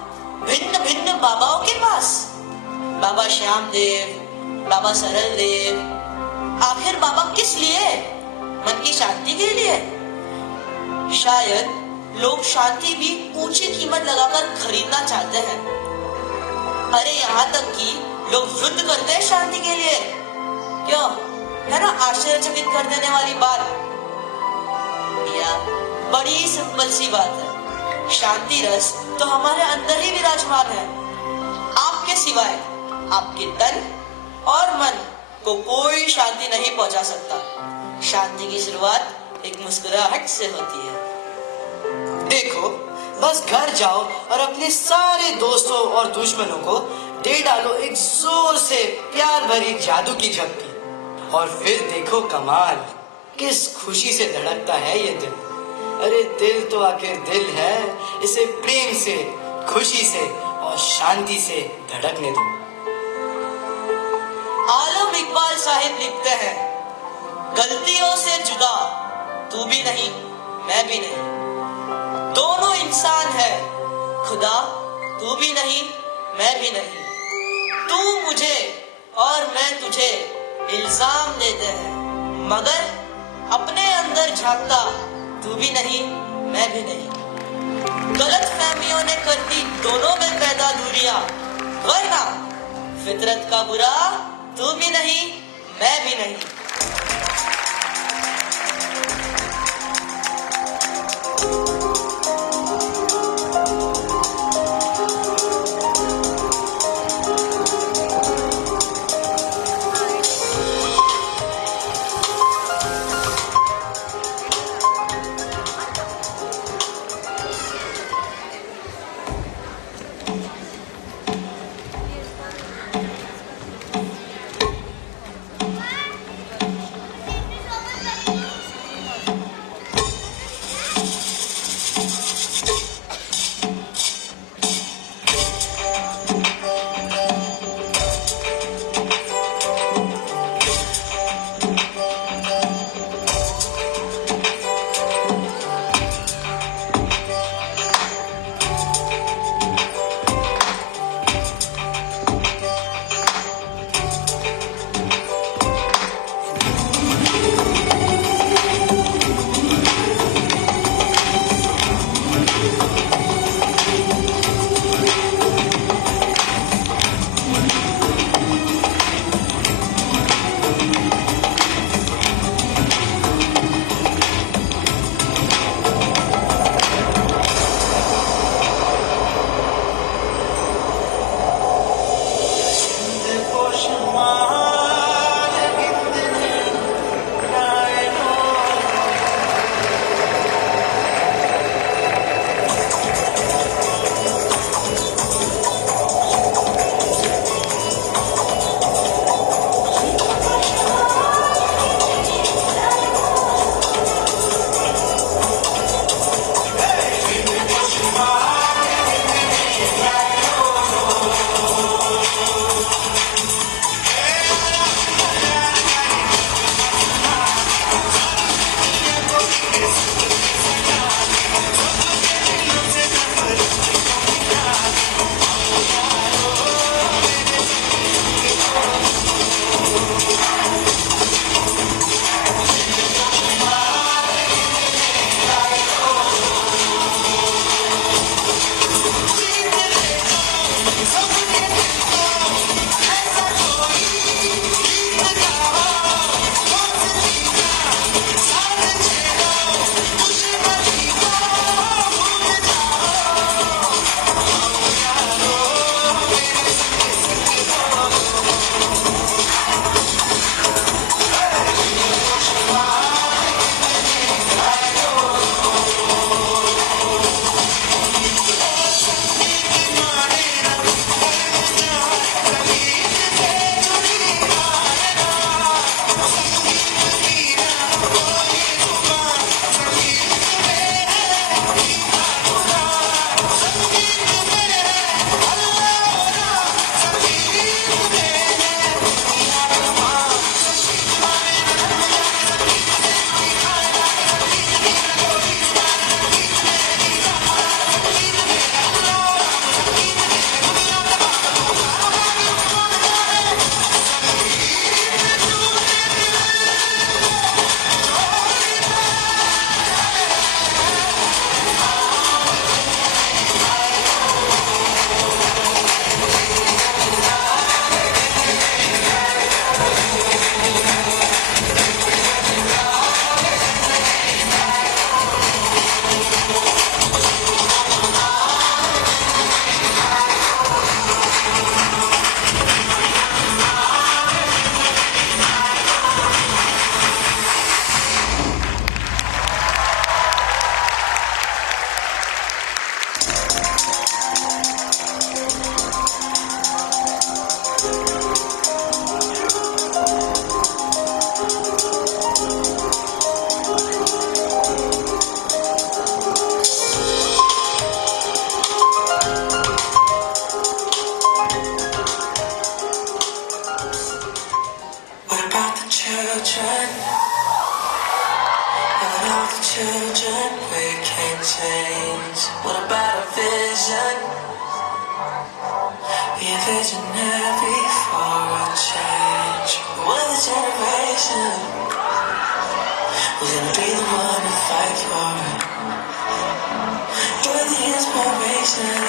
भिन्न भिन्न बाबाओं के पास। बाबा श्याम देव, बाबा सरल देव। आखिर बाबा किस लिए? मन की शांति के लिए। शायद लोग शांति भी ऊंची कीमत लगाकर खरीदना चाहते हैं। अरे यहाँ तक कि लोग युद्ध करते हैं शांति के लिए। क्यों? है ना आश्चर्यचकित कर देने वाली बात। या बड़ी सिंपल सी बात है। शांति रस तो हमारे अंदर ही विराजमान है। आपके सिवाय आपके तन और मन को कोई शांति नहीं पहुंचा सकता। शांति की शुरुआत एक मुस्कुराहट से होती है। देखो, बस घर जाओ और अपने सारे दोस्तों और दुश्मनों को दे डालो एक जोर से प्यार भरी जादू की झपकी, और फिर देखो कमाल, किस खुशी से धड़कता है ये दिल। अरे दिल तो आखिर दिल है, इसे प्रेम से, खुशी से और शांति से धड़कने दो। आलम इकबाल साहिब लिखते हैं, गलतियों से जुदा तू भी नहीं मैं भी नहीं, दोनों इंसान है, खुदा तू भी नहीं मैं भी नहीं। तू मुझे और मैं तुझे इल्जाम देते हैं, मगर अपने अंदर झांकता तू भी नहीं मैं भी नहीं। गलत फहमियों ने कर दी दोनों में पैदा दूरियां, वरना फितरत का बुरा तू भी नहीं मैं भी नहीं। children. And all the children we can change. What about a vision? Be a visionary for a change. We're the generation who's gonna be the one to fight for it. You're the inspiration.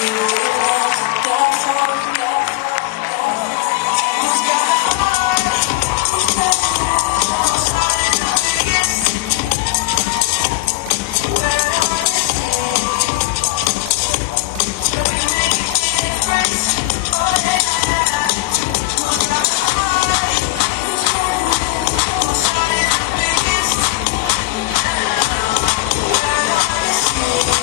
You will love to die for. Who's got a heart? Who's got a heart? Where are we make a difference? Oh yeah. Who's got a heart? Who's started the biggest? Where are you seeing?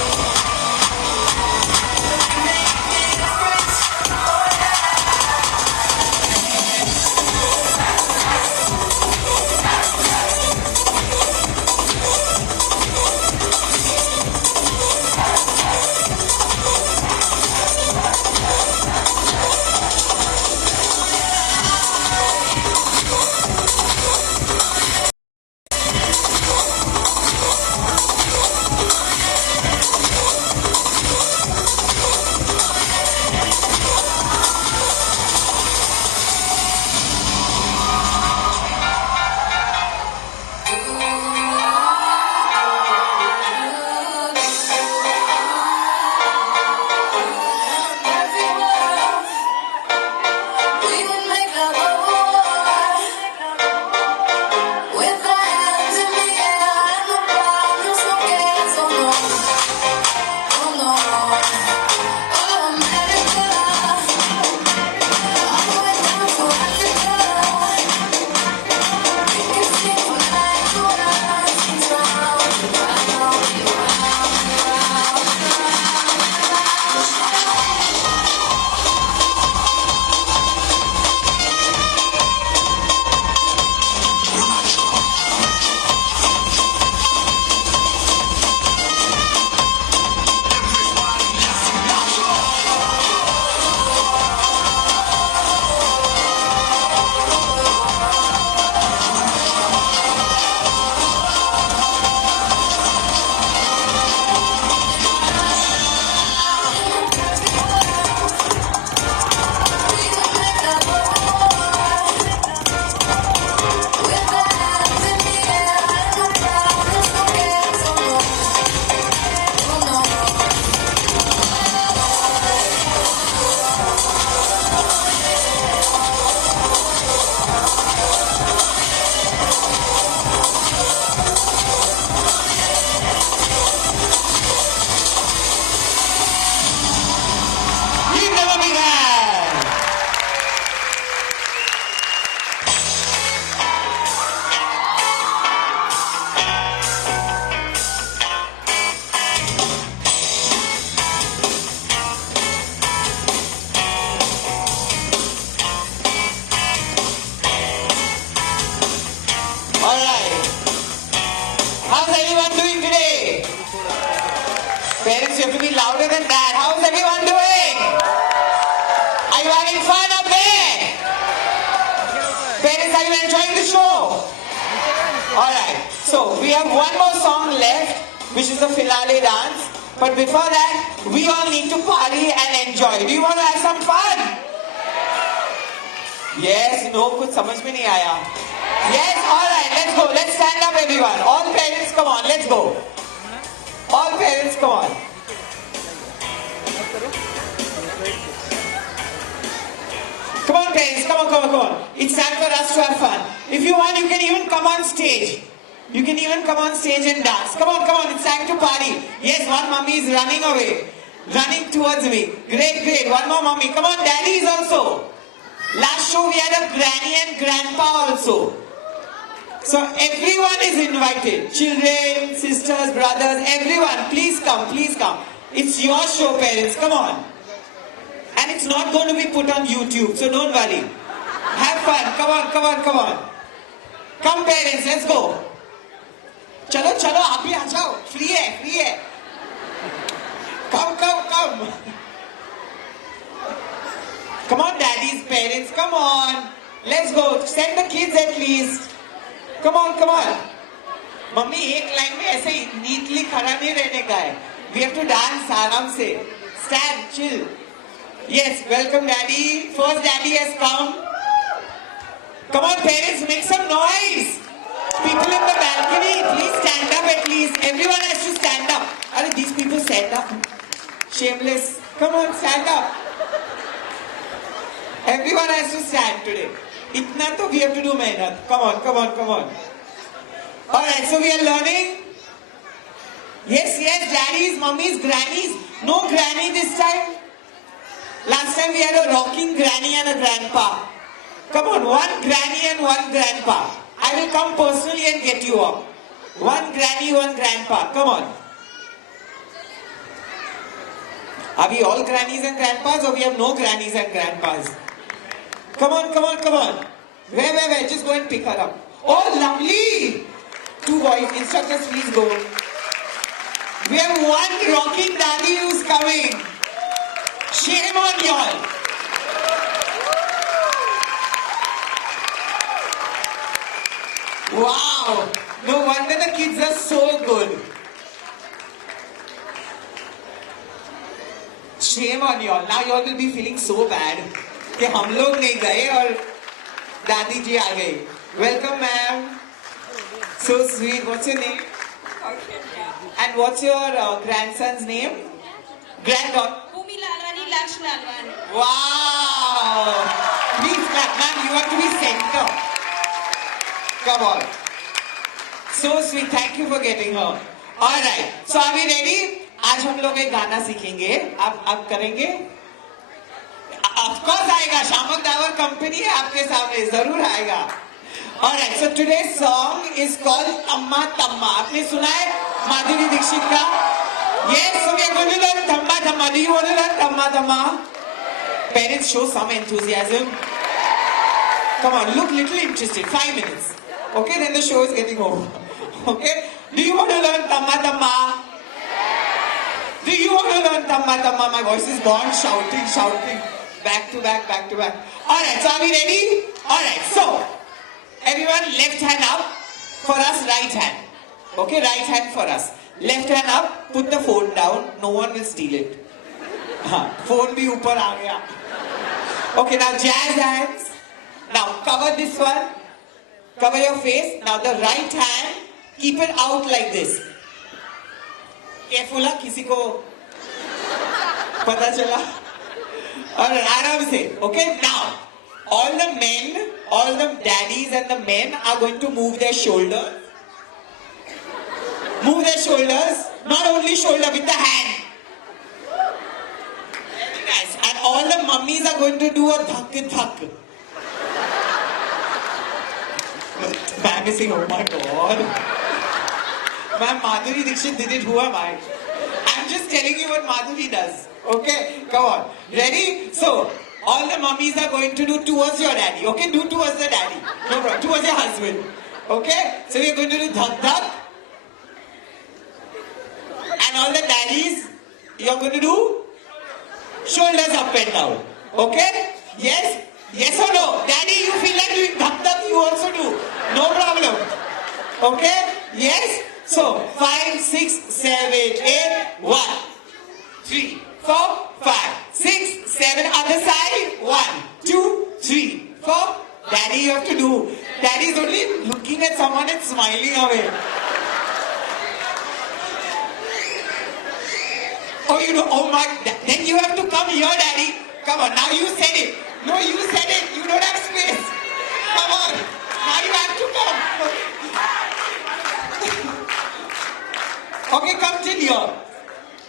Parents, you have to be louder than that. How's everyone doing? Are you having fun up there? Parents, are you enjoying the show? Alright, so we have one more song left, which is the finale dance. But before that, we all need to party and enjoy. Do you want to have some fun? Yes, no, kuch samajh mein nahi aaya. Yes, alright, let's go. Let's stand up everyone. All parents, come on, let's go. All parents, come on. Come on parents, come on. It's time for us to have fun. If you want, you can even come on stage. You can even come on stage and dance. Come on, it's time to party. Yes, one mummy is running away. Running towards me. Great. One more mummy. Come on, daddy is also. Last show we had a granny and grandpa also. So everyone is invited. Children, sisters, brothers, everyone. Please come. It's your show, parents. Come on. And it's not going to be put on YouTube, so don't worry. Have fun. Come on. Come parents, let's go. चलो आप भी आ जाओ. Free है. Come. Come on daddies, parents, come on. Let's go. Send the kids at least. Come on, come on. Mummy एक line में ऐसे neatly खड़ा नहीं रहने का है. We have to dance आराम से. Stand, chill. Yes, welcome daddy. First daddy has come. Come on parents, make some noise. People in the balcony, please stand up at least. Everyone has to stand up. Are these people stand up? Shameless. Come on, stand up. Everyone has to stand today. Itna to we have to do mehnat. Come on, come on, come on. Alright, so we are learning. Yes, yes, daddies, mummies, grannies. No granny this time. Last time we had a rocking granny and a grandpa. Come on, one granny and one grandpa. I will come personally and get you up. One granny, one grandpa. Come on. Are we all grannies and grandpas or we have no grannies and grandpas? Come on, come on, come on. Where? Just go and pick her up. Oh, lovely. 2 boys. Instructors, please go. We have one rocking daddy who's coming. Shame on y'all. Wow. No wonder the kids are so good. Shame on y'all. Now y'all will be feeling so bad कि हम लोग नहीं गए और दादी जी आ गई. Welcome ma'am. So sweet. What's your name? And what's your grandson's name? Granddaughter? Bhumi Lalwani, Laksh Lalwani. Wow. Please clap ma'am. You have to be center. Come on. So sweet. Thank you for getting her. Alright. So are we ready? आज हम लोग एक गाना सीखेंगे. आप करेंगे? Of course आएगा. शामक the power company है आपके सामने. जरूर आएगा. Alright. So today's song is called Amma Tamma. आपने सुना है माधुरी दीक्षित का? Yes. So we are going to learn Tamma Tamma. Do you want to learn Tamma Tamma? Parents, show some enthusiasm. Come on. Look little interested. 5 minutes. Okay. Then the show is getting over. Okay. Do you want to learn Tamma Tamma? Do you want to learn Tamma Tamma? My voice is gone, shouting. Back to back. Alright, so are we ready? Alright, so everyone left hand up. For us, right hand. Okay, right hand for us. Left hand up, put the phone down. No one will steal it. Phone bhi upar aa gaya. Okay, now jazz hands. Now cover this one. Cover your face. Now the right hand, keep it out like this. Careful है किसी को पता चला और आराम से. Okay, now all the daddies and the men are going to move their shoulders. Not only shoulder, with the hand. Very nice. And all the mummies are going to do a thak. I'm saying, oh my God. Ma'am, Madhuri Dixit did it, who am I? I'm just telling you what Madhuri does. Okay, come on. Ready? So, all the mummies are going to do towards your daddy. Okay, do towards the daddy. No problem. Towards your husband. Okay? So, we are going to do dhak. And all the daddies, you are going to do shoulders up and down. Okay? Yes? Yes or no? Daddy, you feel like doing dhak, you also do. No problem. Okay? Yes? So, 5, 6, 7, 8, 1, 3, 4, 5, 6, 7, other side, 1, 2, 3, 4. Daddy, you have to do. Daddy is only looking at someone and smiling away. Oh, you know, oh my, then you have to come here, Daddy. Come on, now you said it. No, you said it. You don't have space. Come on. Now you have to come. Okay, come till here.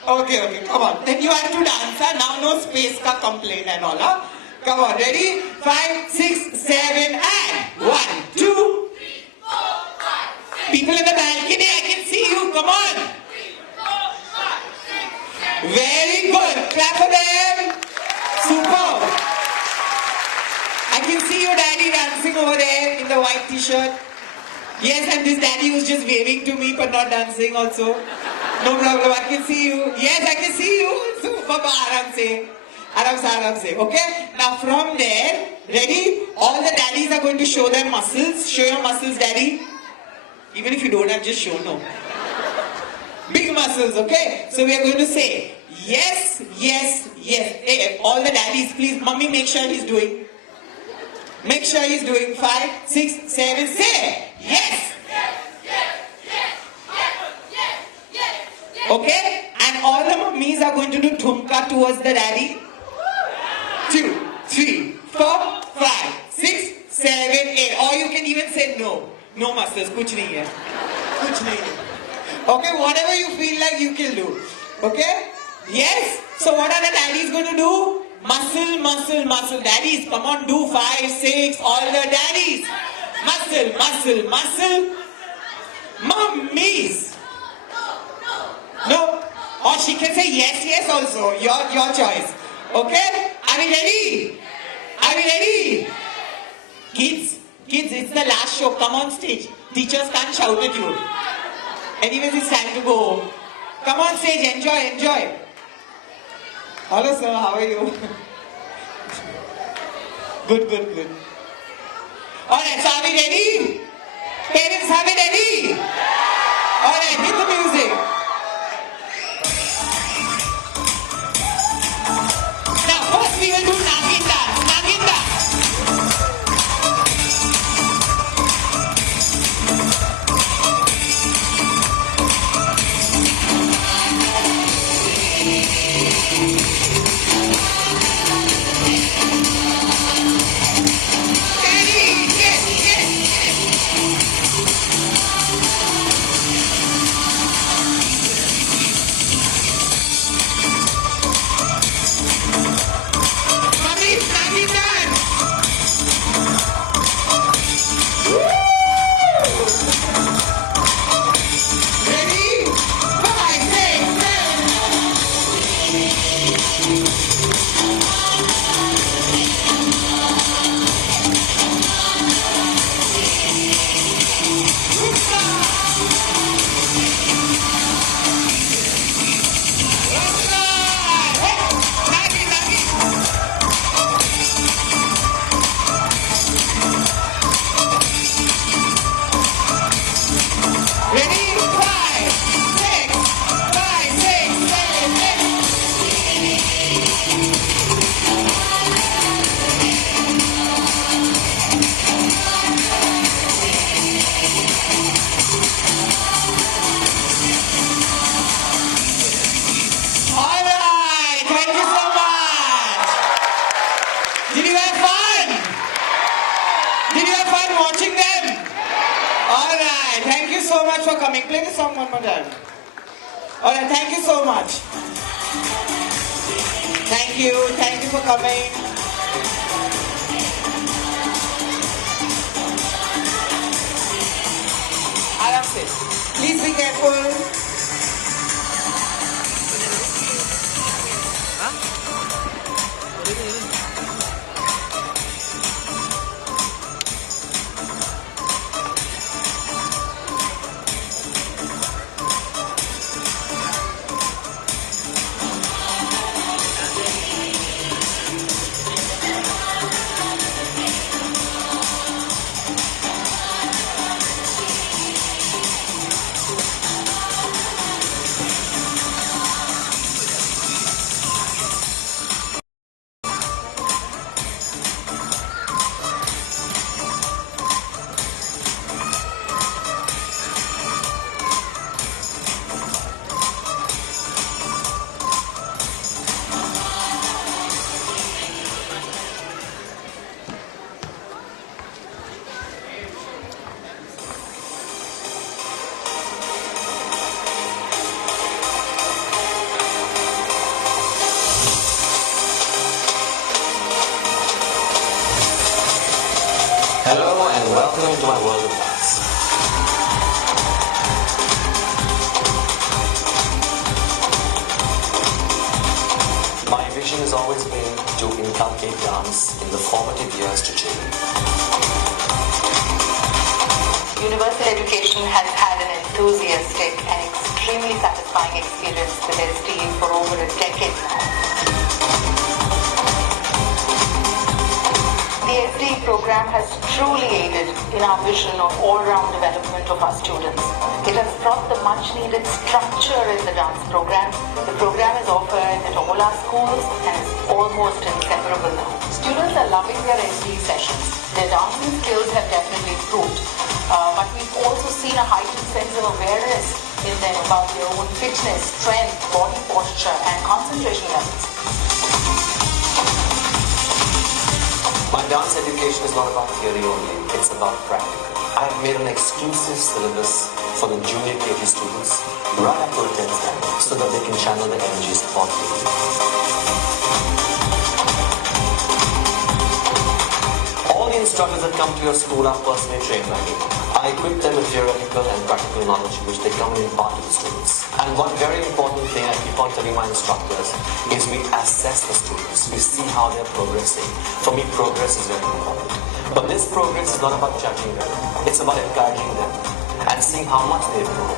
Okay, come on. Then you have to dance. Now no space ka complaint and all. Huh? Come on, ready? 5, 6, 7, and 1, 2. 3, 4, 5, 6. People in the balcony, I can see you. Come on. 3, 4, 5, 6, 7. Very good. Clap for them. Super. I can see your daddy dancing over there in the white t-shirt. Yes, and this daddy was just waving to me but not dancing also. No problem, I can see you. Yes, I can see you also. Baba, aaram se. Aram se. Okay? Now from there, ready? All the daddies are going to show their muscles. Show your muscles, daddy. Even if you don't have, just show, no. Big muscles, okay? So we are going to say, yes, yes, yes. Hey, all the daddies, please, mommy, make sure he's doing. Make sure he's doing 5, 6, 7, say, yes. Okay? And all the mummies are going to do thumka towards the daddy. 2, 3, 4, 5, 6, 7, 8. Or you can even say no. No muscles, kuch nahi hai. Kuch nahi hai. Okay, whatever you feel like you can do. Okay? Yes? So what are the daddies going to do? Muscle, muscle, muscle. Daddies, come on, do 5, 6, all the daddies. Muscle, muscle, muscle. Mummies. No. Or she can say yes, yes also. Your choice. Okay? Are we ready? Are we ready? Kids, it's the last show. Come on stage. Teachers can't shout at you. Anyways, it's time to go home. Come on stage, enjoy. Hello sir, how are you? Good. Alright, so are we ready? Parents, are we ready? Alright, hit the music. Now first we will do Nagin dance. Nagin dance. For coming. Play the song one more time. Alright, thank you so much. Thank you for coming. Aram se. Please be careful. Hello and welcome to my world of dance. My vision has always been to inculcate dance in the formative years to children. Universal Education has had an enthusiastic and extremely satisfying experience with STE for over a decade now. The SD program has truly aided in our vision of all-round development of our students. It has brought the much-needed structure in the dance program. The program is offered at all our schools and is almost inseparable now. Students are loving their SD sessions. Their dancing skills have definitely improved. But we've also seen a heightened sense of awareness in them about their own fitness, strength, body posture and concentration levels. My dance education is not about theory only, it's about practical. I have made an exclusive syllabus for the junior KG students right up to the 10th standard so that they can channel their energies positively. All the instructors that come to your school are personally trained by me. I equip them with theoretical and practical knowledge which they come and impart to the students. And one very important thing I keep on telling my instructors is we assess the students. We see how they're progressing. For me, progress is very important. But this progress is not about judging them. It's about encouraging them and seeing how much they've grown.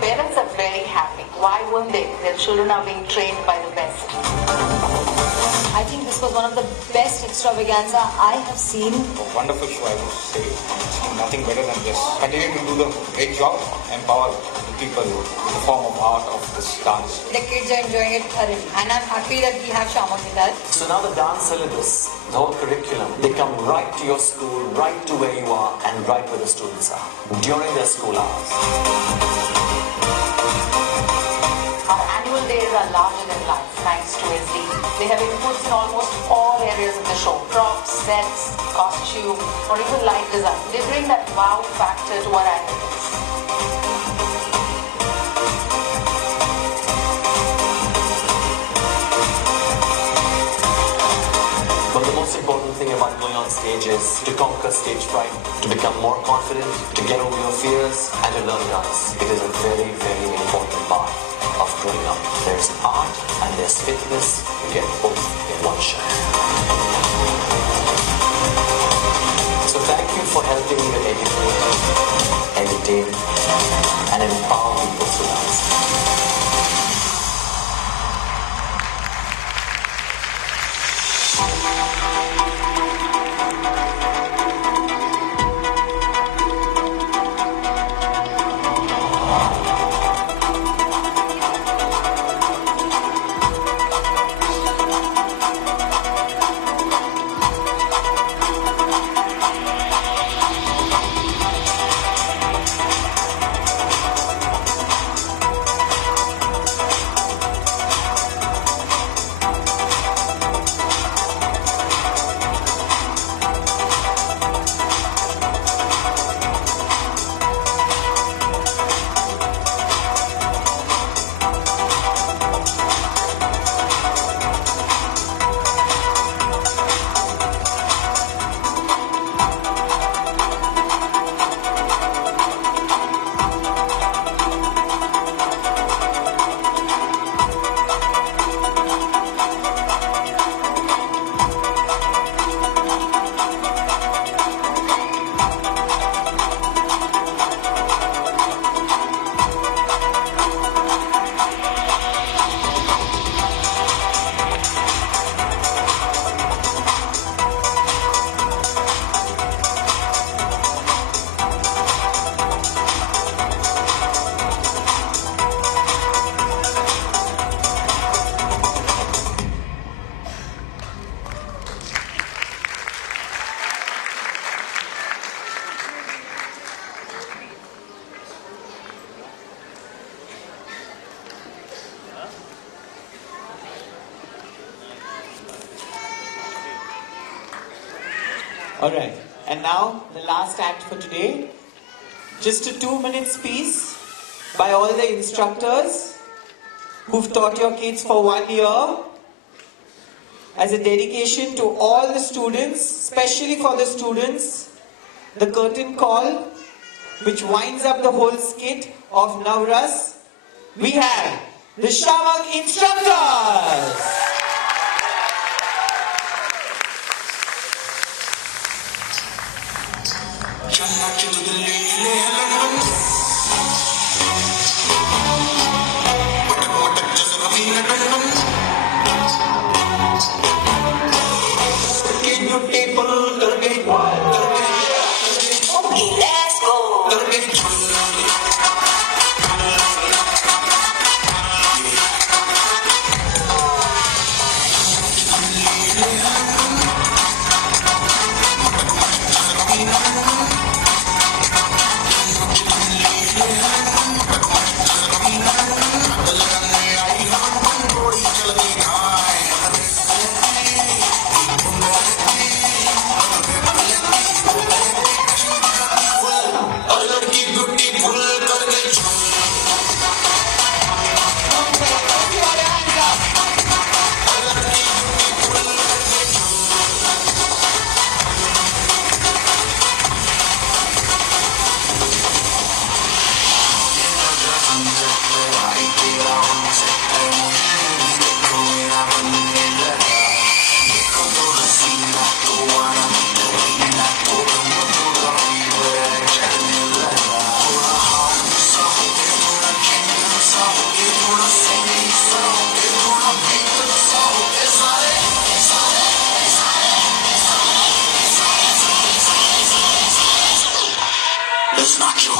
Parents are very happy. Why wouldn't they? Their children are being trained by the best. I think this was one of the best extravaganza I have seen. A wonderful show, I would say. Nothing better than this. Continue to do the great job, empower the people in the form of art of this dance. The kids are enjoying it thoroughly, and I'm happy that we have Shamak with us. So now the dance syllabus, the whole curriculum, they come right to your school, right to where you are, and right where the students are, during their school hours. Our annual days are larger than life, thanks to SD. They have inputs in almost all areas of the show. Props, sets, costume, or even light design. They bring that wow factor to our activities. But the most important thing about going on stage is to conquer stage fright, to become more confident, to get over your fears, and to learn dance. It is a very, very important part of growing up. There's art and there's fitness. You get both in one shot. So thank you for helping me to educate, entertain, and empower people through dance. Alright, and now the last act for today. Just a 2-minute piece by all the instructors who've taught your kids for 1 year as a dedication to all the students, especially for the students, the curtain call which winds up the whole skit of Navras. We have the Shamak instructors! beautiful कर गई Okay, let's go. कर गई Let's knock you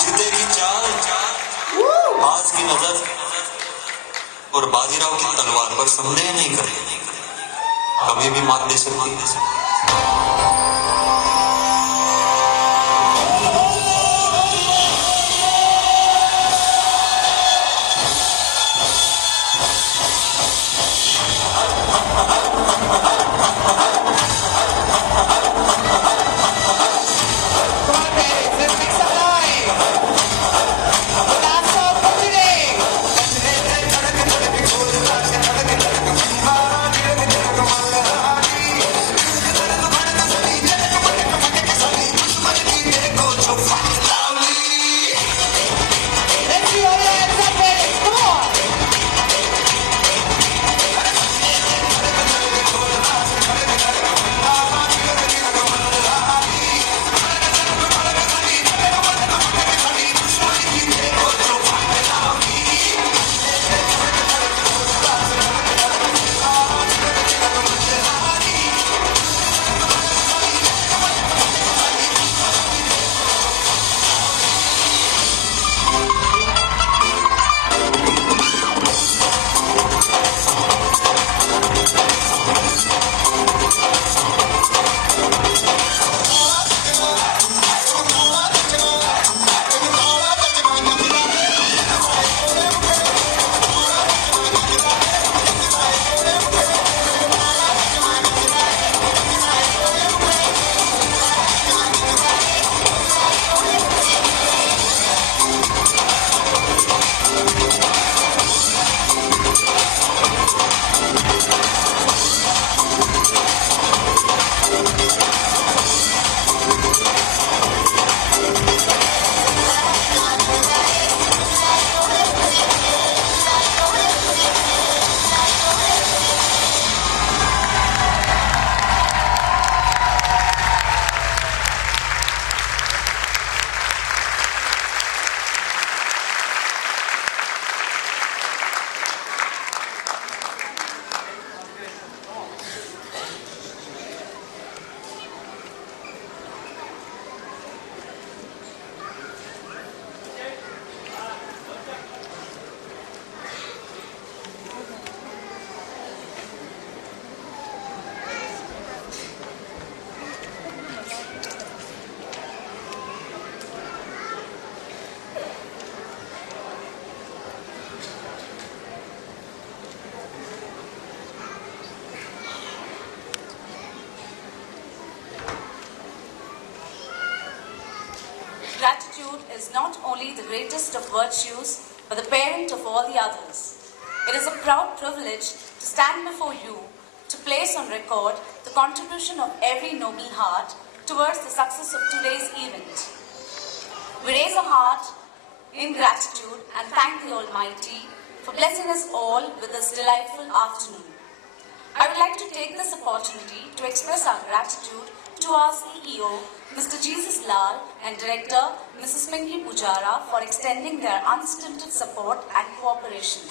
जीतेगी चाल बाज की नजर और बाजीराव की तलवार पर संदेह नहीं करे कभी भी मात दे सकती Gratitude is not only the greatest of virtues, but the parent of all the others. It is a proud privilege to stand before you to place on record the contribution of every noble heart towards the success of today's event. We raise a heart in gratitude and thank the Almighty for blessing us all with this delightful afternoon. I would like to take this opportunity to express our gratitude to our CEO, Mr. Jesus Lal, and Director, Mrs. Pinky Pujara, for extending their unstinted support and cooperation.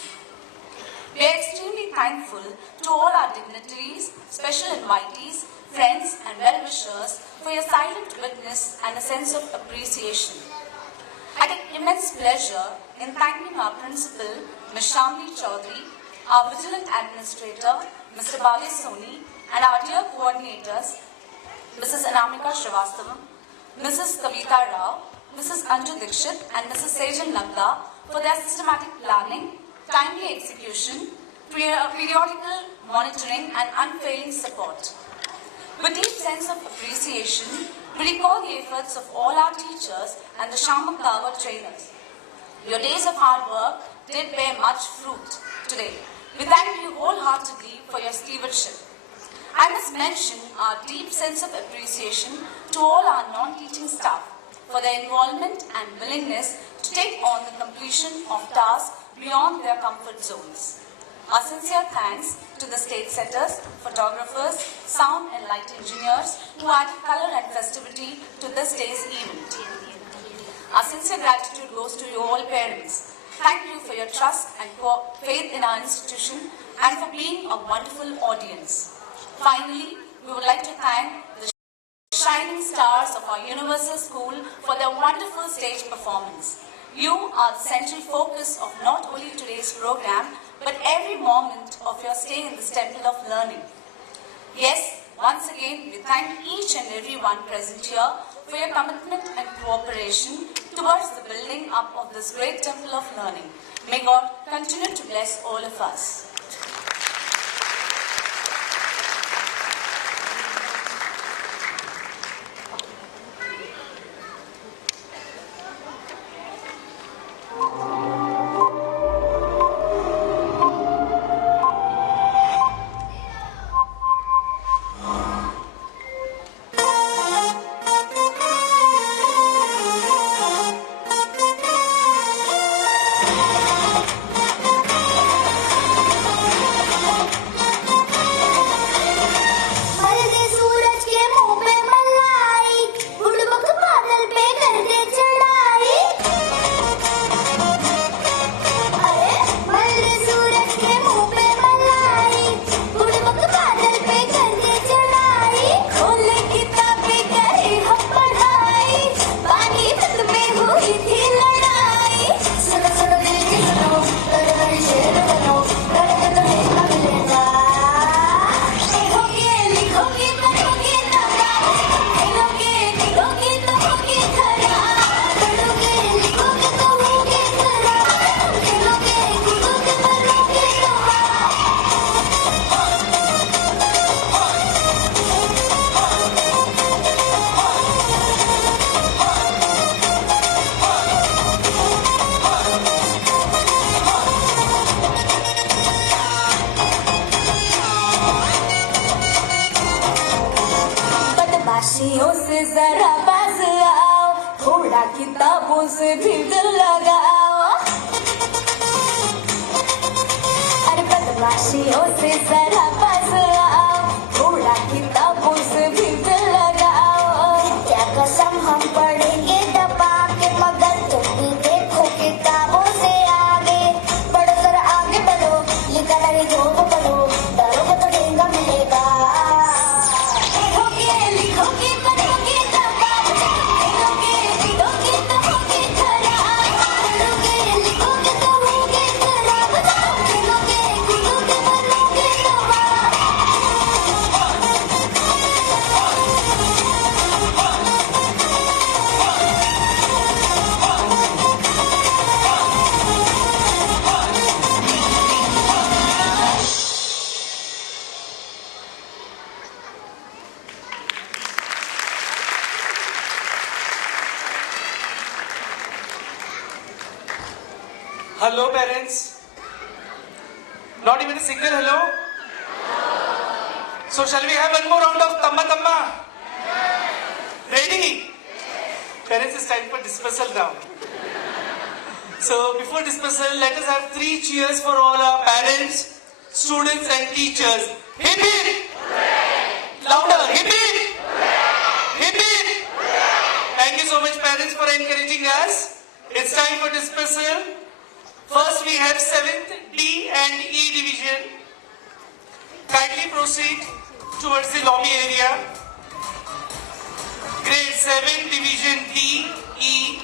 We are extremely thankful to all our dignitaries, special invitees, friends and well-wishers for your silent witness and a sense of appreciation. I take immense pleasure in thanking our principal, Ms. Shamli Chaudhary, our vigilant administrator, Mr. Bali Soni, and our dear coordinators, Mrs. Anamika Srivastavam, Mrs. Kavita Rao, Mrs. Anju Dikshit, and Mrs. Sejal Nagda for their systematic planning, timely execution, periodical monitoring, and unfailing support. With deep sense of appreciation, we recall the efforts of all our teachers and the Shamak Dawa trainers. Your days of hard work did bear much fruit today. We thank you wholeheartedly for your stewardship. I must mention our deep sense of appreciation to all our non-teaching staff for their involvement and willingness to take on the completion of tasks beyond their comfort zones. Our sincere thanks to the stage setters, photographers, sound and light engineers who added color and festivity to this day's event. Our sincere gratitude goes to you all parents. Thank you for your trust and faith in our institution and for being a wonderful audience. Finally, we would like to thank the shining stars of our Universal School for their wonderful stage performance. You are the central focus of not only today's program, but every moment of your stay in this temple of learning. Yes, once again, we thank each and every one present here for your commitment and cooperation towards the building up of this great temple of learning. May God continue to bless all of us. बदमाशियों से जरा बाज आओ, थोड़ा किताबों से भी दिल लगाओ। अरे बदमाशियों से जरा बाज आओ, थोड़ा किताबों से भी दिल लगाओ। क्या कसम हम पढ़ेंगे दबा के, मगर तुम भी देखो किताबों से आगे बढ़ो, जरा आगे बढ़ो, लिखा नहीं जो वो पढ़ो, डरोगे तो महंगा मिलेगा। Hello, parents. Not even a single hello? So shall we have one more round of Tamma Tamma? Ready? Parents, it's time for dispersal now. So before dispersal, let us have 3 cheers for all our parents, students and teachers. Hip hip! Louder! Hip hip! Hip hip! Thank you so much, parents, for encouraging us. It's time for dispersal. First, we have 7th D and E division. Kindly proceed towards the lobby area. Grade 7 division D, E.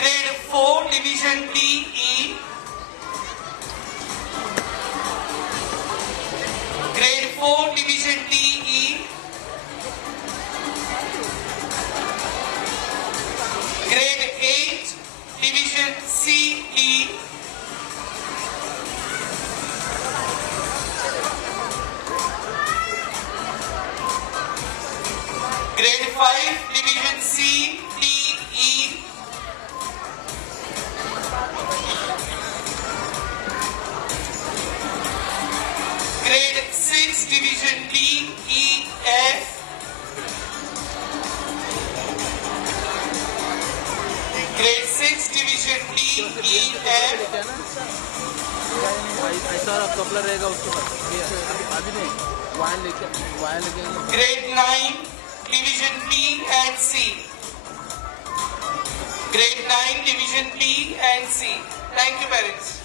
Grade 4 division D, E. Grade 4 division D, E. Grade 8 division C, E. Grade 5 division C, D, E. Grade 6 division D, E, F. Grade 6 division D, E, F. ऐसा कपड़ा रहेगा उसके बाद अभी नहीं wire लेके Grade 9 division B and C. Grade 9 division B and C. Thank you, parents.